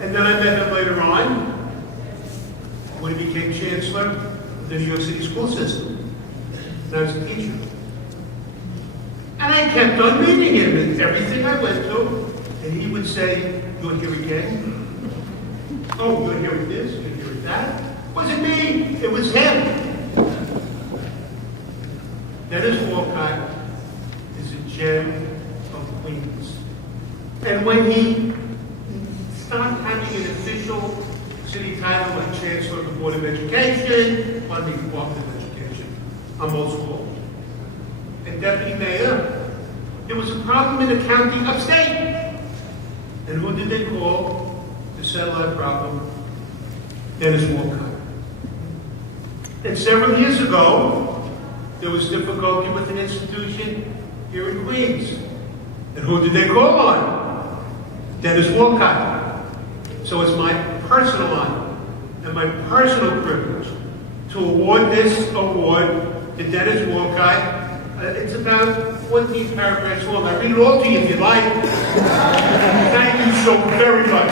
And then I met him later on when he became chancellor of the New York City school system. And I was a teacher. And I kept on meeting him in everything I went to, and he would say, "You're here again? Oh, you're here with this, you're here with that." Wasn't me, it was him. Dennis Walcott is a gem of Queens. And when he stopped having an official city title like Chancellor of the Board of Education, Funding Department of Education, I'm old school, and Deputy Mayor, there was a problem in the county upstate. And who did they call to settle that problem? Dennis Walcott. And several years ago, there was difficulty with an institution here in Queens. And who did they call on? Dennis Walcott. So it's my personal honor and my personal privilege to award this award to Dennis Walcott. It's about 14 paragraphs long. I read it all to you if you like. Thank you so very much.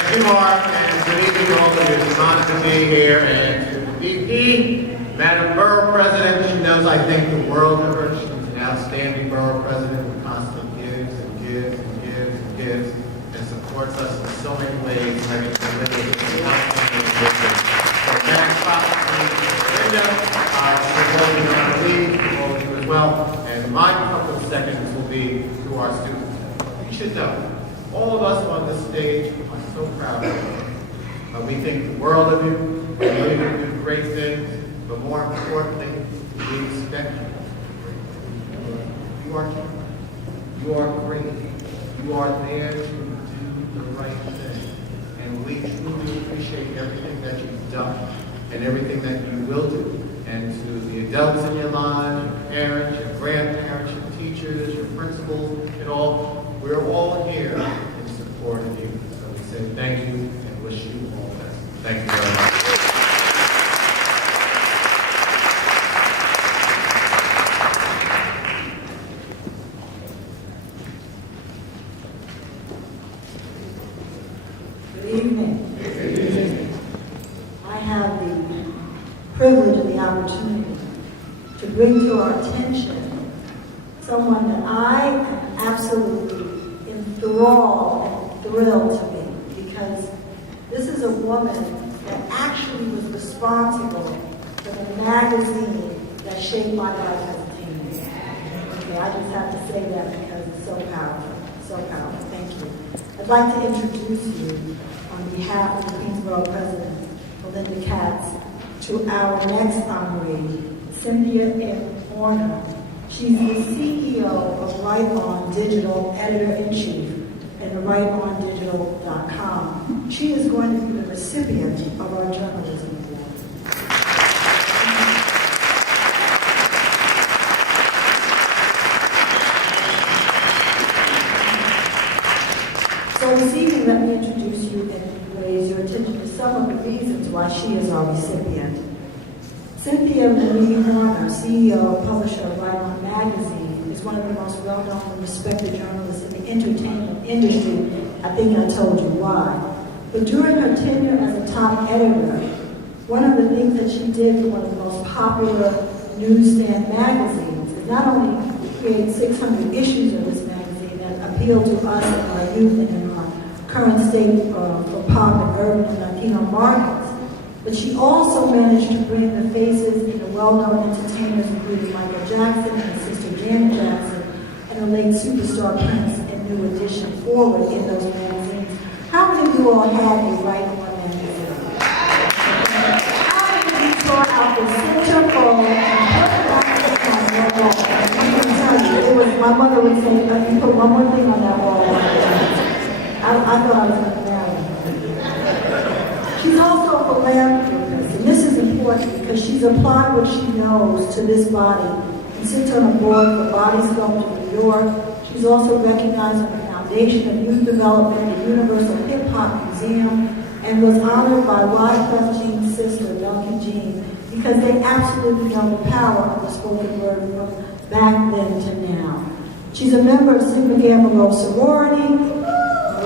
Thank you, Mark, and good evening to all of you. It's an honor to be here, and to the VP, Madam Borough President. She knows I think the world of her. She's an outstanding Borough President who constantly gives and gives and gives and gives and supports us in so many ways. I mean, Melinda is constantly giving. So, Madam Melinda, supporting Honoree, all of you as well, and my couple of seconds will be to our students. You should know, all of us on this stage are so proud of you. We think the world of you. We know you're going to do great things, but more importantly, we expect you. You are key. You are great. You are there to do the right thing. And we truly appreciate everything that you've done and everything that you will do. And to the adults in your lives, your parents, your grandparents, your teachers, your principals, and all, we're all here in support of you. So we say thank you and wish you all the best. Thank you very much. Good evening. I have the privilege and the opportunity to bring to our attention someone that I am absolutely enthralled and thrilled to be, because this is a woman that actually was responsible for the magazine that shaped my life as a teenager. Okay, I just have to say that because it's so powerful. So powerful. Thank you. I'd like to introduce you on behalf of the Queensborough President, Melinda Katz, to our next honoree, Cynthia M. Horner. She's the CEO of Right On Digital, Editor-in-Chief, and rightondigital.com. She is going to be the recipient of our journalism award. So this evening, let me introduce you and raise your attention to some of the reasons why she is our recipient. Cynthia M. Horner, CEO and publisher of Right On Magazine, is one of the most well-known and respected journalists in the entertainment industry. I think I told you why. But during her tenure as a top editor, one of the things that she did for one of the most popular newsstand magazines is not only create 600 issues of this magazine that appeal to us and our youth and in our current state for pop and urban and Latino markets, but she also managed to bring the faces in the well-known entertainers, including Michael Jackson and Sister Janet Jackson, and the late superstar Prince and New Edition forward in those magazines. How many of you all had a Right On magazine? How many of you tore out the centerfold and put it on the wall? I can tell you, it was, my mother would say, let me put one more thing on that wall. I thought I was going to marry her. She's also a philanthropist, and this is important because she's applied what she knows to this body and sits on a board for Body Sculpture New York. She's also recognized on the Foundation of Youth Development, the Universal Hip Hop Museum, and was honored by Wyclef Jean's sister, Duncan Jean, because they absolutely know the power of the spoken word from back then to now. She's a member of Sigma Gamma Rho sorority.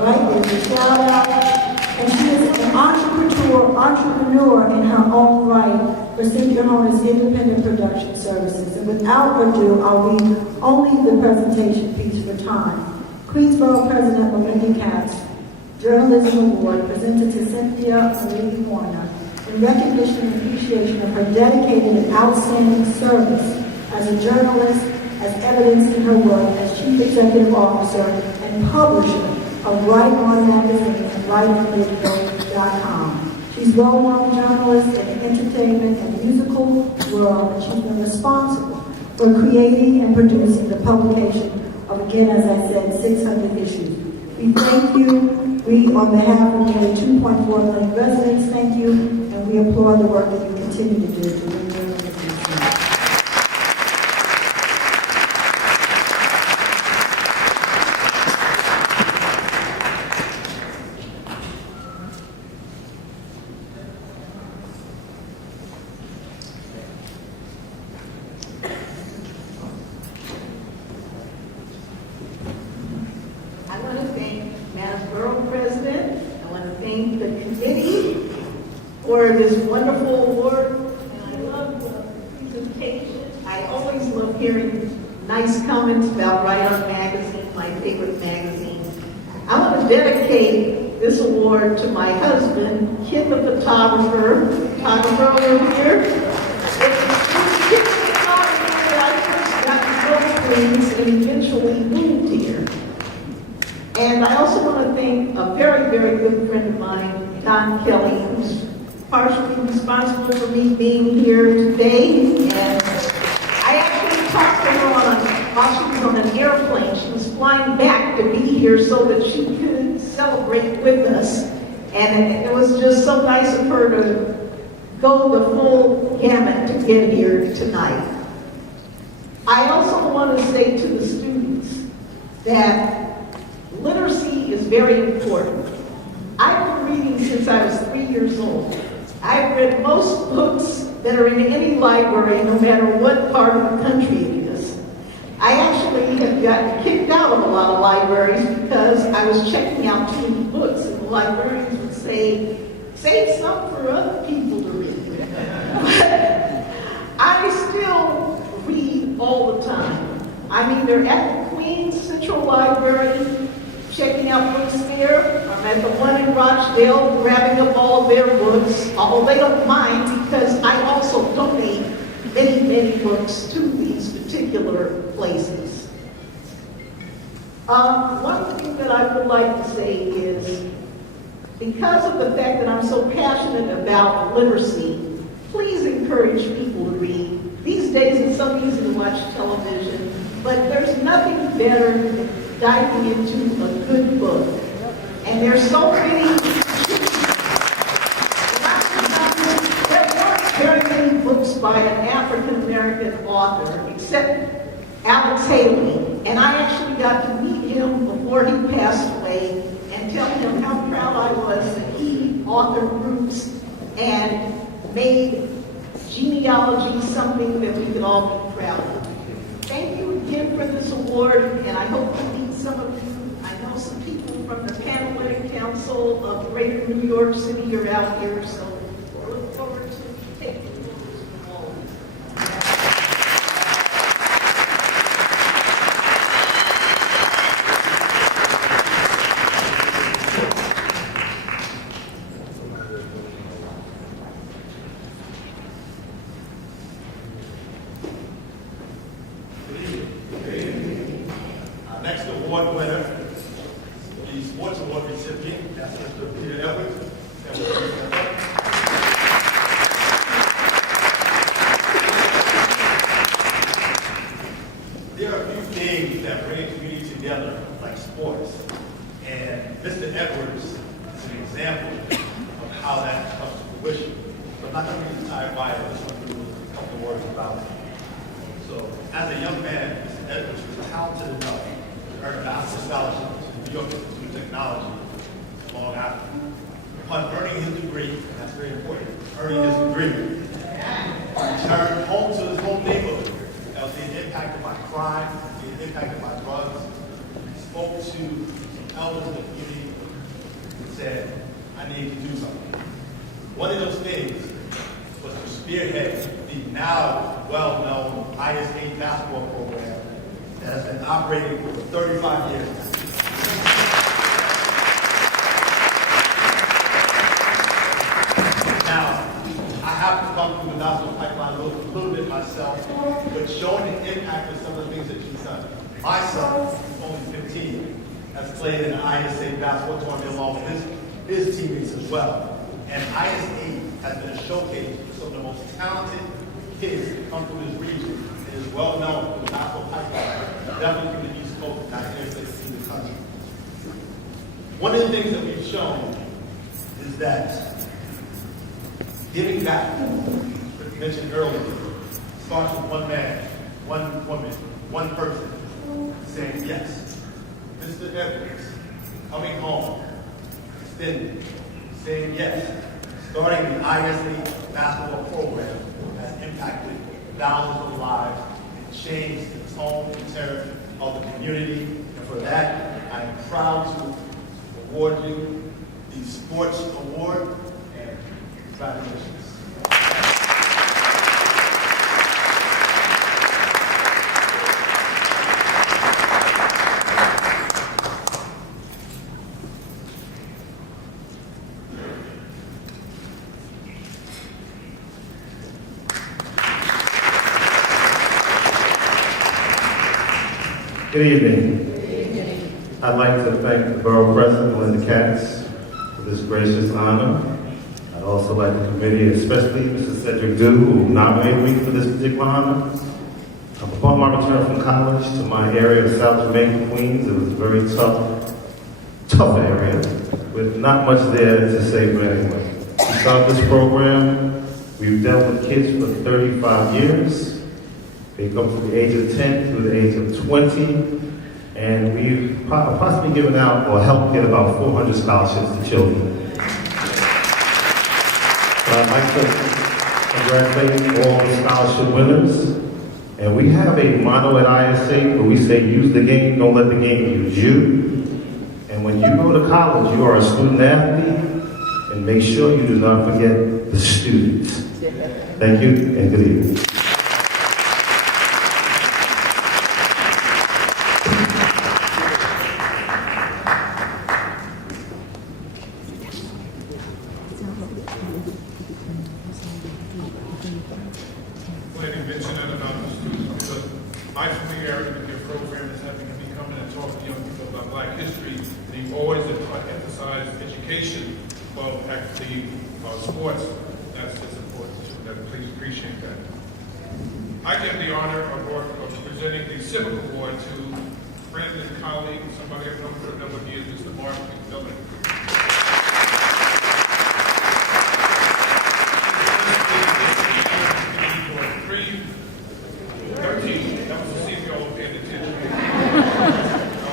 Right, there's a shout out. And she is an entrepreneur in her own right for Cynthia Horner's independent production services. And without ado, I'll read only the presentation piece for time. Queensborough President Melinda Katz, Journalism Award presented to Cynthia Marie Horner in recognition and appreciation of her dedicated and outstanding service as a journalist, as evidenced in her work as Chief Executive Officer and publisher of Right On Magazine and WriteOnRadio.com. She's a well-known journalist in the entertainment and musical world, and she's been responsible for creating and producing the publication of, again, as I said, 600 issues. We thank you. We, on behalf of nearly 2.4 million residents, thank you, and we applaud the work that you continue to do to bring women into the I want to thank Madam Borough President. I want to thank the committee for this wonderful award. And I love the presentation. I always love hearing nice comments about Right On Magazine, my favorite magazine. I want to dedicate this award to my husband, Kid the photographer over here. It's Kid the photographer that I first got to know things and eventually moved here. And I also want to thank a very, very good friend of mine, Don Kelly, who's partially responsible for me being here today. And I actually talked to her while she was on an airplane. She was flying back to be here so that she could celebrate with us. And it was just so nice of her to go the full gamut to get here tonight. I also want to say to the students that literacy is very important. I've been reading since I was 3 years old. I've read most books that are in any library, no matter what part of the country it is. I actually have gotten kicked out of a lot of libraries because I was checking out too many books, and the librarians would say, save some for other people to read. But I still read all the time. I'm either at the Queens Central Library, checking out books there. I'm at the one in Rochdale, grabbing up all of their books, although they don't mind because I also donate many, many books to these particular places. One thing that I would like to say is, because of the fact that I'm so passionate about literacy, please encourage people to read. These days it's so easy to watch television, but there's nothing better than diving into a good book. And there's so many, there weren't very many books by an African-American author, except Alex Haley. And I actually got to meet him before he passed away and tell him how proud I was that he authored groups and made genealogy something that we could all be proud of. Thank you again for this award, and I hope to meet some of you. I know some people from the Catalytic Council of Greater New York City are out here, so I look forward to taking photos from all of you. Next award winner, the sports award recipient, that's Mr. Peter Edwards. There are a few things that bring community together, like sports. And Mr. Edwards is an example of how that comes to fruition. So I'm not going to read the entire bio, I just want to do a couple of words about it. So, as a young man, Mr. Edwards was talented enough to earn a master's scholarship to the New York Institute of Technology long after. Upon earning his degree, and that's very important, earning his degree, he returned home to his home neighborhood that was being impacted by crime, being impacted by drugs. He spoke to some elders in the community and said, I need to do something. One of those things was to spearhead the now well-known IS-8 basketball program that has been operating for 35 years. Now, come through the gospel pipeline a little bit myself, but showing the impact of some of the things that she's done. My son, only 15, has played in the ISA basketball tournament along with his teammates as well. And ISA has been a showcase for some of the most talented kids that come from this region. It is well known for the gospel pipeline, definitely from the East Coast, not here in the country. One of the things that we've shown is that giving back, as mentioned earlier, starts with one man, one woman, one person saying yes. Mr. Edwards, coming home, extending, saying yes, starting the ISA basketball program has impacted thousands of lives and changed the tone and tenor of the community. And for that, I am proud to award you the Sports Award, and congratulations. Good evening. I'd like to thank the Borough President, Melinda Katz, for this gracious honor. I'd also like the committee, especially Mr. Cedric Du, who nominated me for this particular honor. Upon my return from college to my area of South Jamaica, Queens, it was a very tough area, with not much there to say for anyone. We started this program. We've dealt with kids for 35 years. They come from the age of 10 through the age of 20, and we've possibly given out or helped get about 400 scholarships to children. So I'd like to congratulate all the scholarship winners. And we have a motto at ISA where we say, use the game, don't let the game use you. And when you go to college, you are a student athlete, and make sure you do not forget the students. Thank you, and good evening. Sports, that's important too. Please appreciate that. I give the honor of presenting the Civic Award to friend and colleague, somebody I've known for a number of years, Mr. Mark McMillan. That was the senior all paying attention. I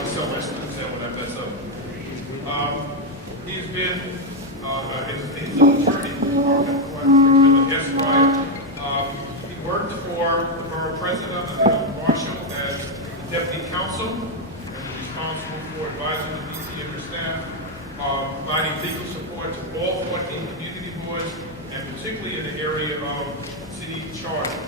was so much to tell when I mess up. He's been he's an attorney. He worked for the borough president and Marshall as deputy counsel and responsible for advising the DC and her staff, providing legal support to all 14 community boards, and particularly in the area of city charter.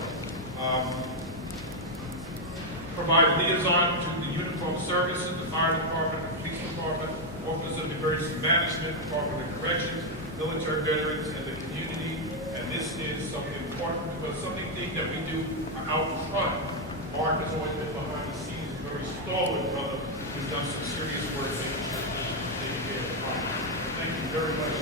Provide liaison to the uniformed services, the fire department, the police department, Office of Emergency Management, Department of Corrections, military veterans, and the community. And this is something important because something that we do out front. Mark has always been behind the scenes, very stalwart brother who's done some serious work taking care of the problem. Thank you very much.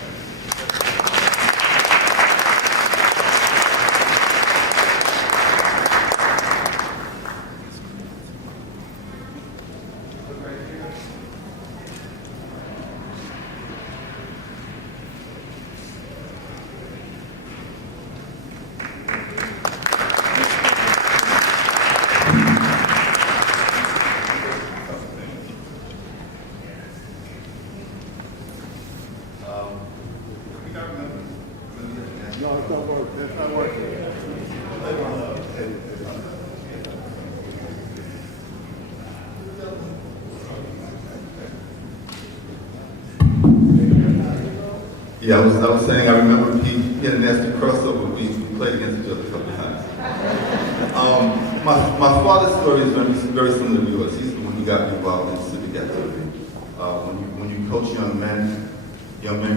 Yeah, I was saying, I remember he had a nasty crossover. We played against each other a couple of times. My father's story is very similar to yours. He's the one who got me involved in civic activity. When you coach young men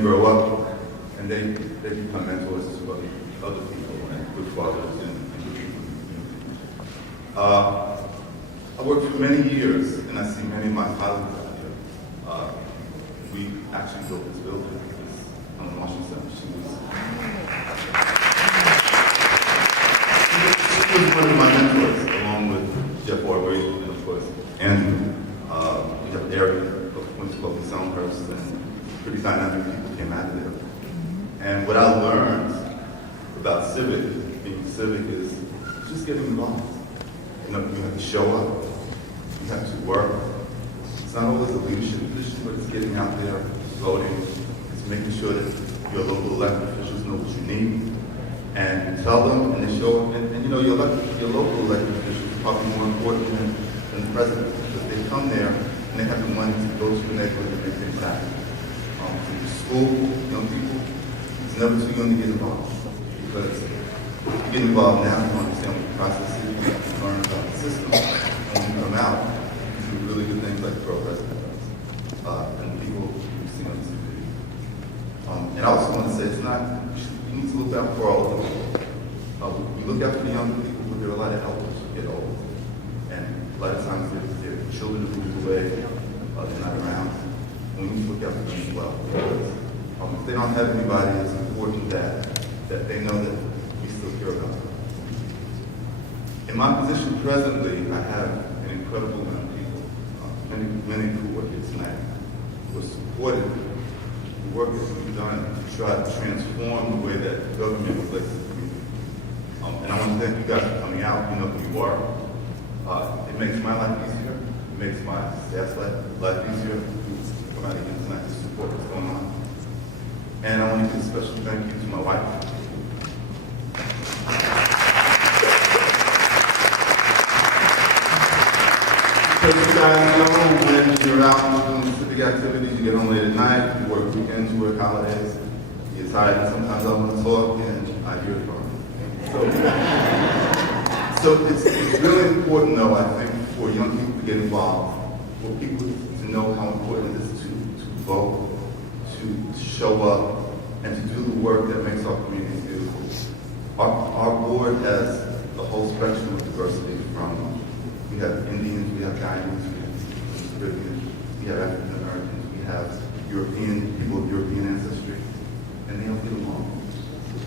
grow up and they become mentors to other people. fathers and good people in the community. I worked for many years, and I see many of my colleagues out here. We actually built this building. On Washington, she was one of my mentors, along with Jeff Honoree and of course Andrew. We have Eric of Queens Club in Soundhurst, and pretty dynamic people came out of there. And what I learned about being civic is just getting involved. You know, you have to show up, you have to work. It's not always a leadership position, but it's getting out there, voting, it's making sure that your local elected officials know what you need, and tell them, and they show up. And you know, your local elected officials are probably more important than the president, because they come there and they have the money to go to the neighborhood and make things happen. To the school, young people, it's never too young to get involved, because if you get involved now, you understand what the process is, you have to learn about the system, and when you come out, you do really good things like the borough president does, and the people you see on TV. And I also want to say, it's not, you need to look out for all of them. You look out for the younger people, but there are a lot of elders who get old, and a lot of times their children are moved away, they're not around. We need to look out for them as well, because if they don't have anybody, it's important that they know that we still care about them. In my position presently, I have an incredible amount of people, many who are here tonight, who are supportive of the work that we've done to try to transform the way that government relates to the community. And I want to thank you guys for coming out. You know who you are. It makes my life easier. It makes my staff's life easier to come out again tonight to support what's going on. And I want to give a special thank you to my wife. Because you guys know when you're out doing civic activities, you get home late at night, you work weekends, you work holidays, you get tired, and sometimes I want to talk, and I hear from you. So it's really important, though, I think, for young people to get involved, for people to know how important it is to vote, to show up, and to do the work that makes our community beautiful. Our board has a whole spectrum of diversity from, we have Indians, we have Guyanese, we have Caribbean, we have African Americans, we have European, people of European ancestry, and they all get along.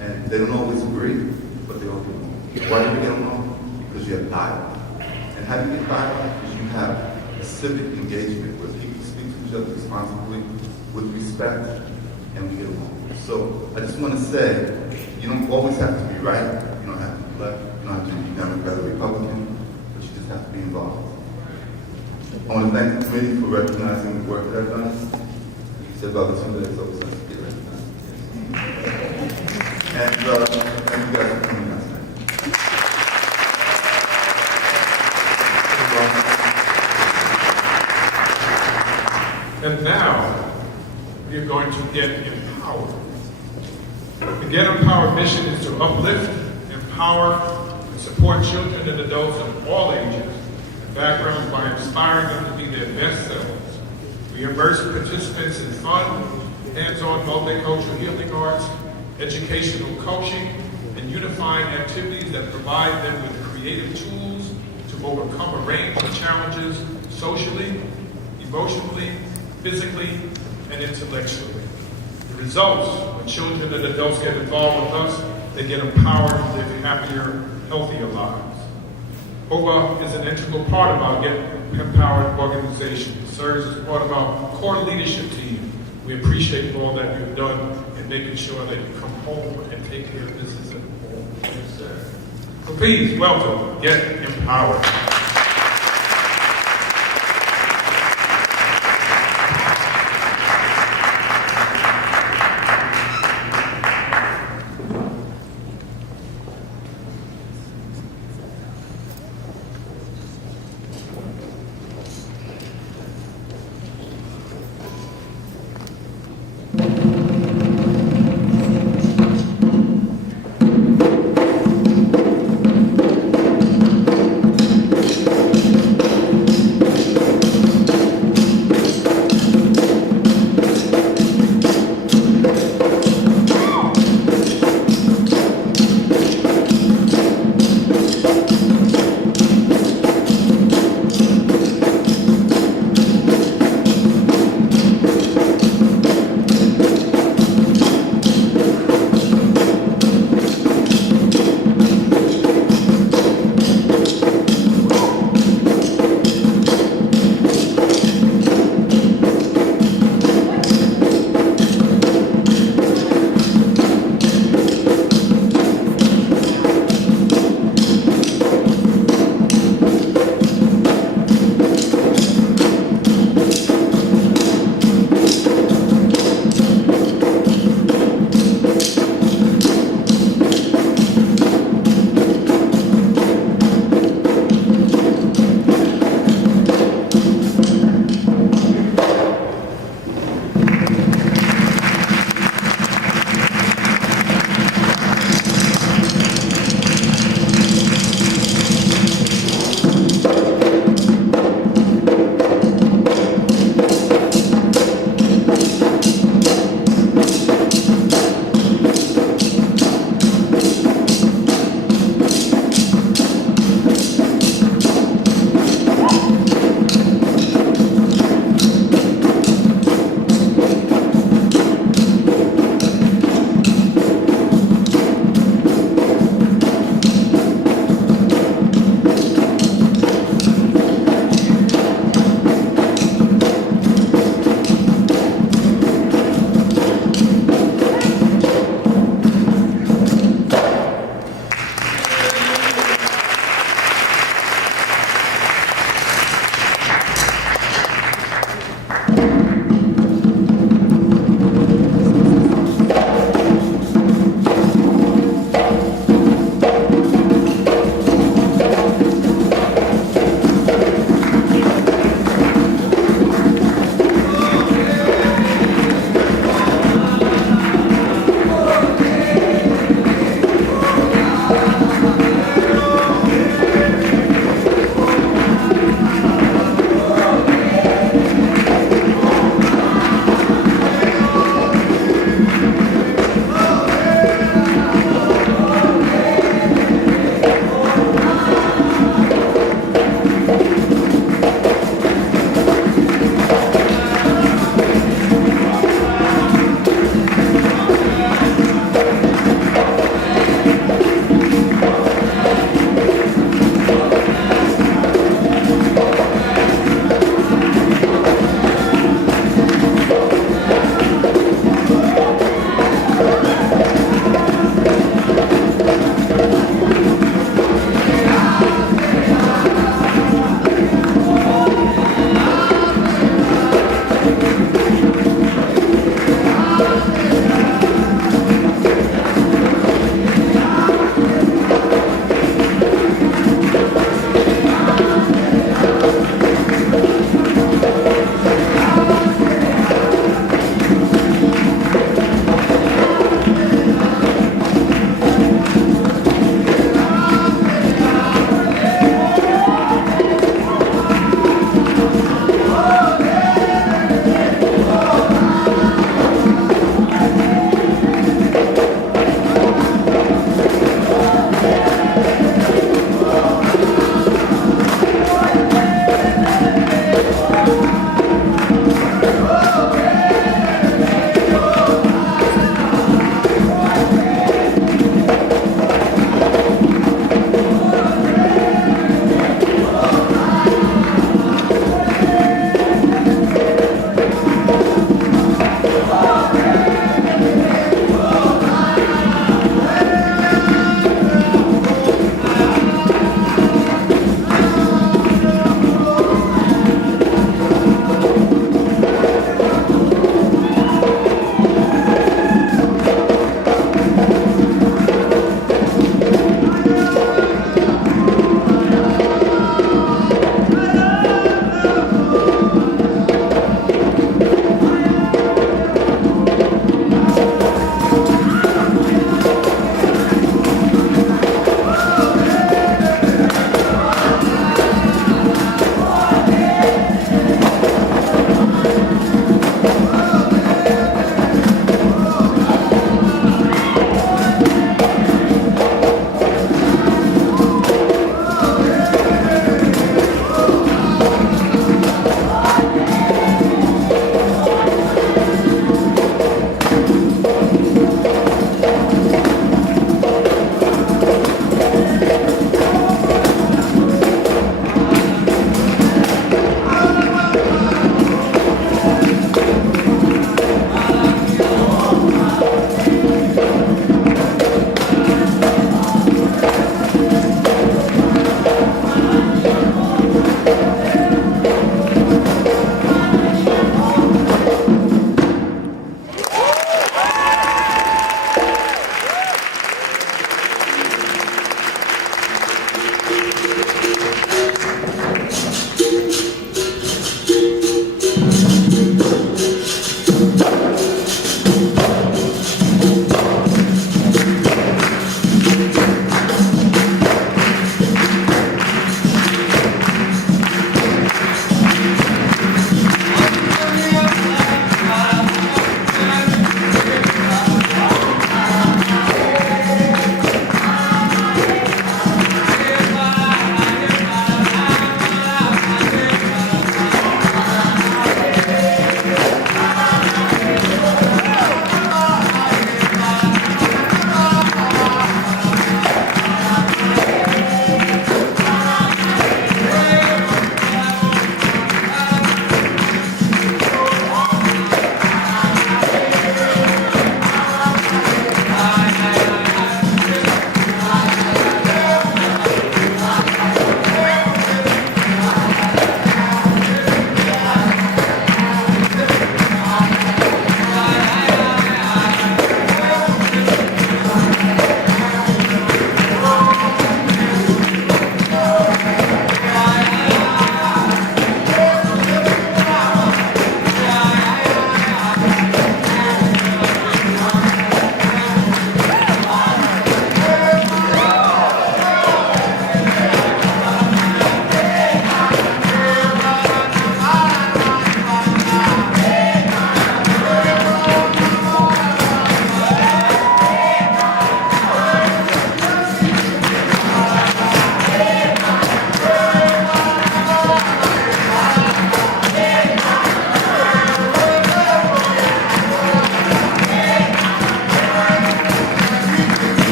And they don't always agree, but they all get along. Why do we get along? Because you have dialogue. And how do you get dialogue? Because you have a civic engagement where people speak to each other responsibly, with respect, and we get along. So I just want to say, you don't always have to be right, you don't have to be left, you don't have to be Democrat or Republican, but you just have to be involved. I want to thank the committee for recognizing the work that I've done. You said about the 2 minutes, so it's nice to get recognized. And thank you guys for coming out tonight. And now, we are going to get empowered. The Get Empowered mission is to uplift, empower, and support children and adults of all ages and backgrounds by inspiring them to be their best selves. We immerse participants in fun, hands-on multicultural healing arts, educational coaching, and unifying activities that provide them with creative tools to overcome a range of challenges socially, emotionally, physically, and intellectually. The results, when children and adults get involved with us, they get empowered to live happier, healthier lives. OVA is an integral part of our Get Empowered organization. It serves as part of our core leadership team. We appreciate all that you've done in making sure that you come home and take care of business at home. So please welcome Get Empowered.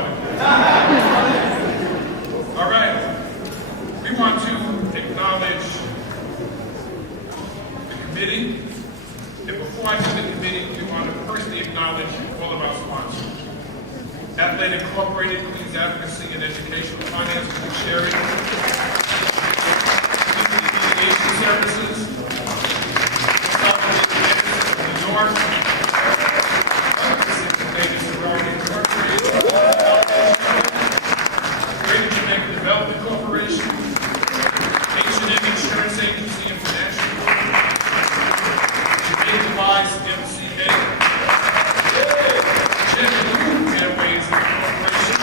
started. All right. We want to acknowledge the committee. And before I do the committee, we want to personally acknowledge all of our sponsors. Athlete Incorporated, Queens Advocacy and Educational Finance, Sharing, Community Services, New York, Greater Jamaica Development Corporation, H&M Insurance Agency International, Jamaica Wise MCA, Jet Airways Corporation,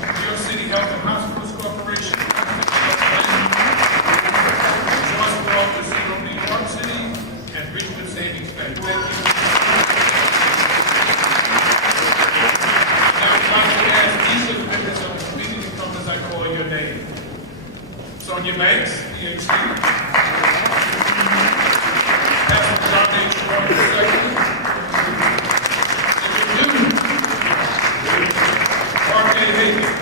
New York City Health and Hospitals Corporation, Joint Office of New York City, and Richmond Savings Bank. Thank you. Now, I'd like to ask each of the members of the committee to come as I call your name. Sonia Banks, PhD. Pastor John H. Warren, II. Newton. Mark A. Hagan.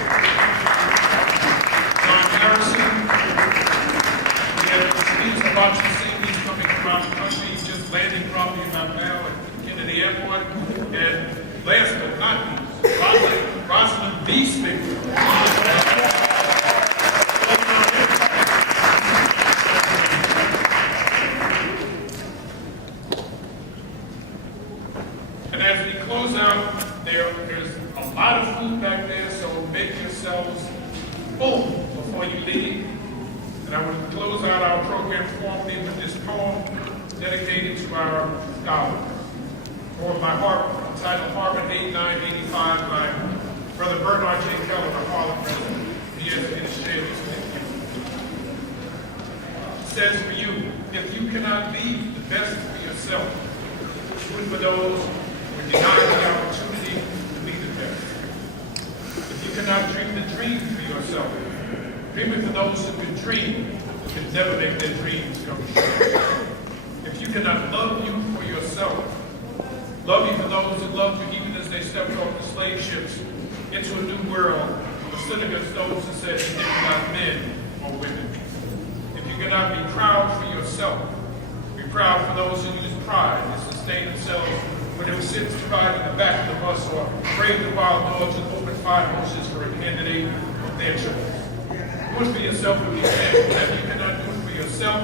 John Harrison. We have speech about you seeing these coming around the country, just landing probably about now at Kennedy Airport. And last but not least, Rosalind B. Smith. And as we close out, there's a lot of food back there, so make yourselves full before you leave. And I want to close out our program formally with this poem dedicated to our scholars. Or my heart, entitled Harvard 8985 by Brother Bernard J. Keller, our Harlem president. He has been shared this week. It says for you, if you cannot be the best for yourself, do it for those who are denied the opportunity to be the best. If you cannot dream the dream for yourself, dream it for those who can dream, who can never make their dreams come true. If you cannot love you for yourself, love you for those who loved you even as they stepped off the slave ships into a new world, but stood against those who said they were not men or women. If you cannot be proud for yourself, be proud for those who use pride to sustain themselves when they were sentenced to ride in the back of the bus or brave the wild dogs and open fire hoses for a candidate of their choice. Do it for yourself and be example. Whatever you cannot do it for yourself,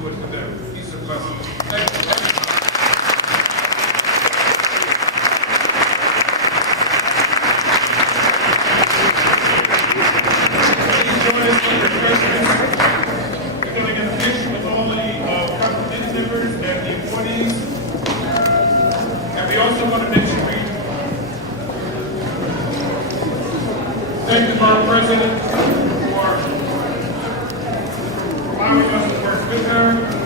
do it for them. Peace and blessings. Thank you. Thank you, Borough President, for allowing us to work with her.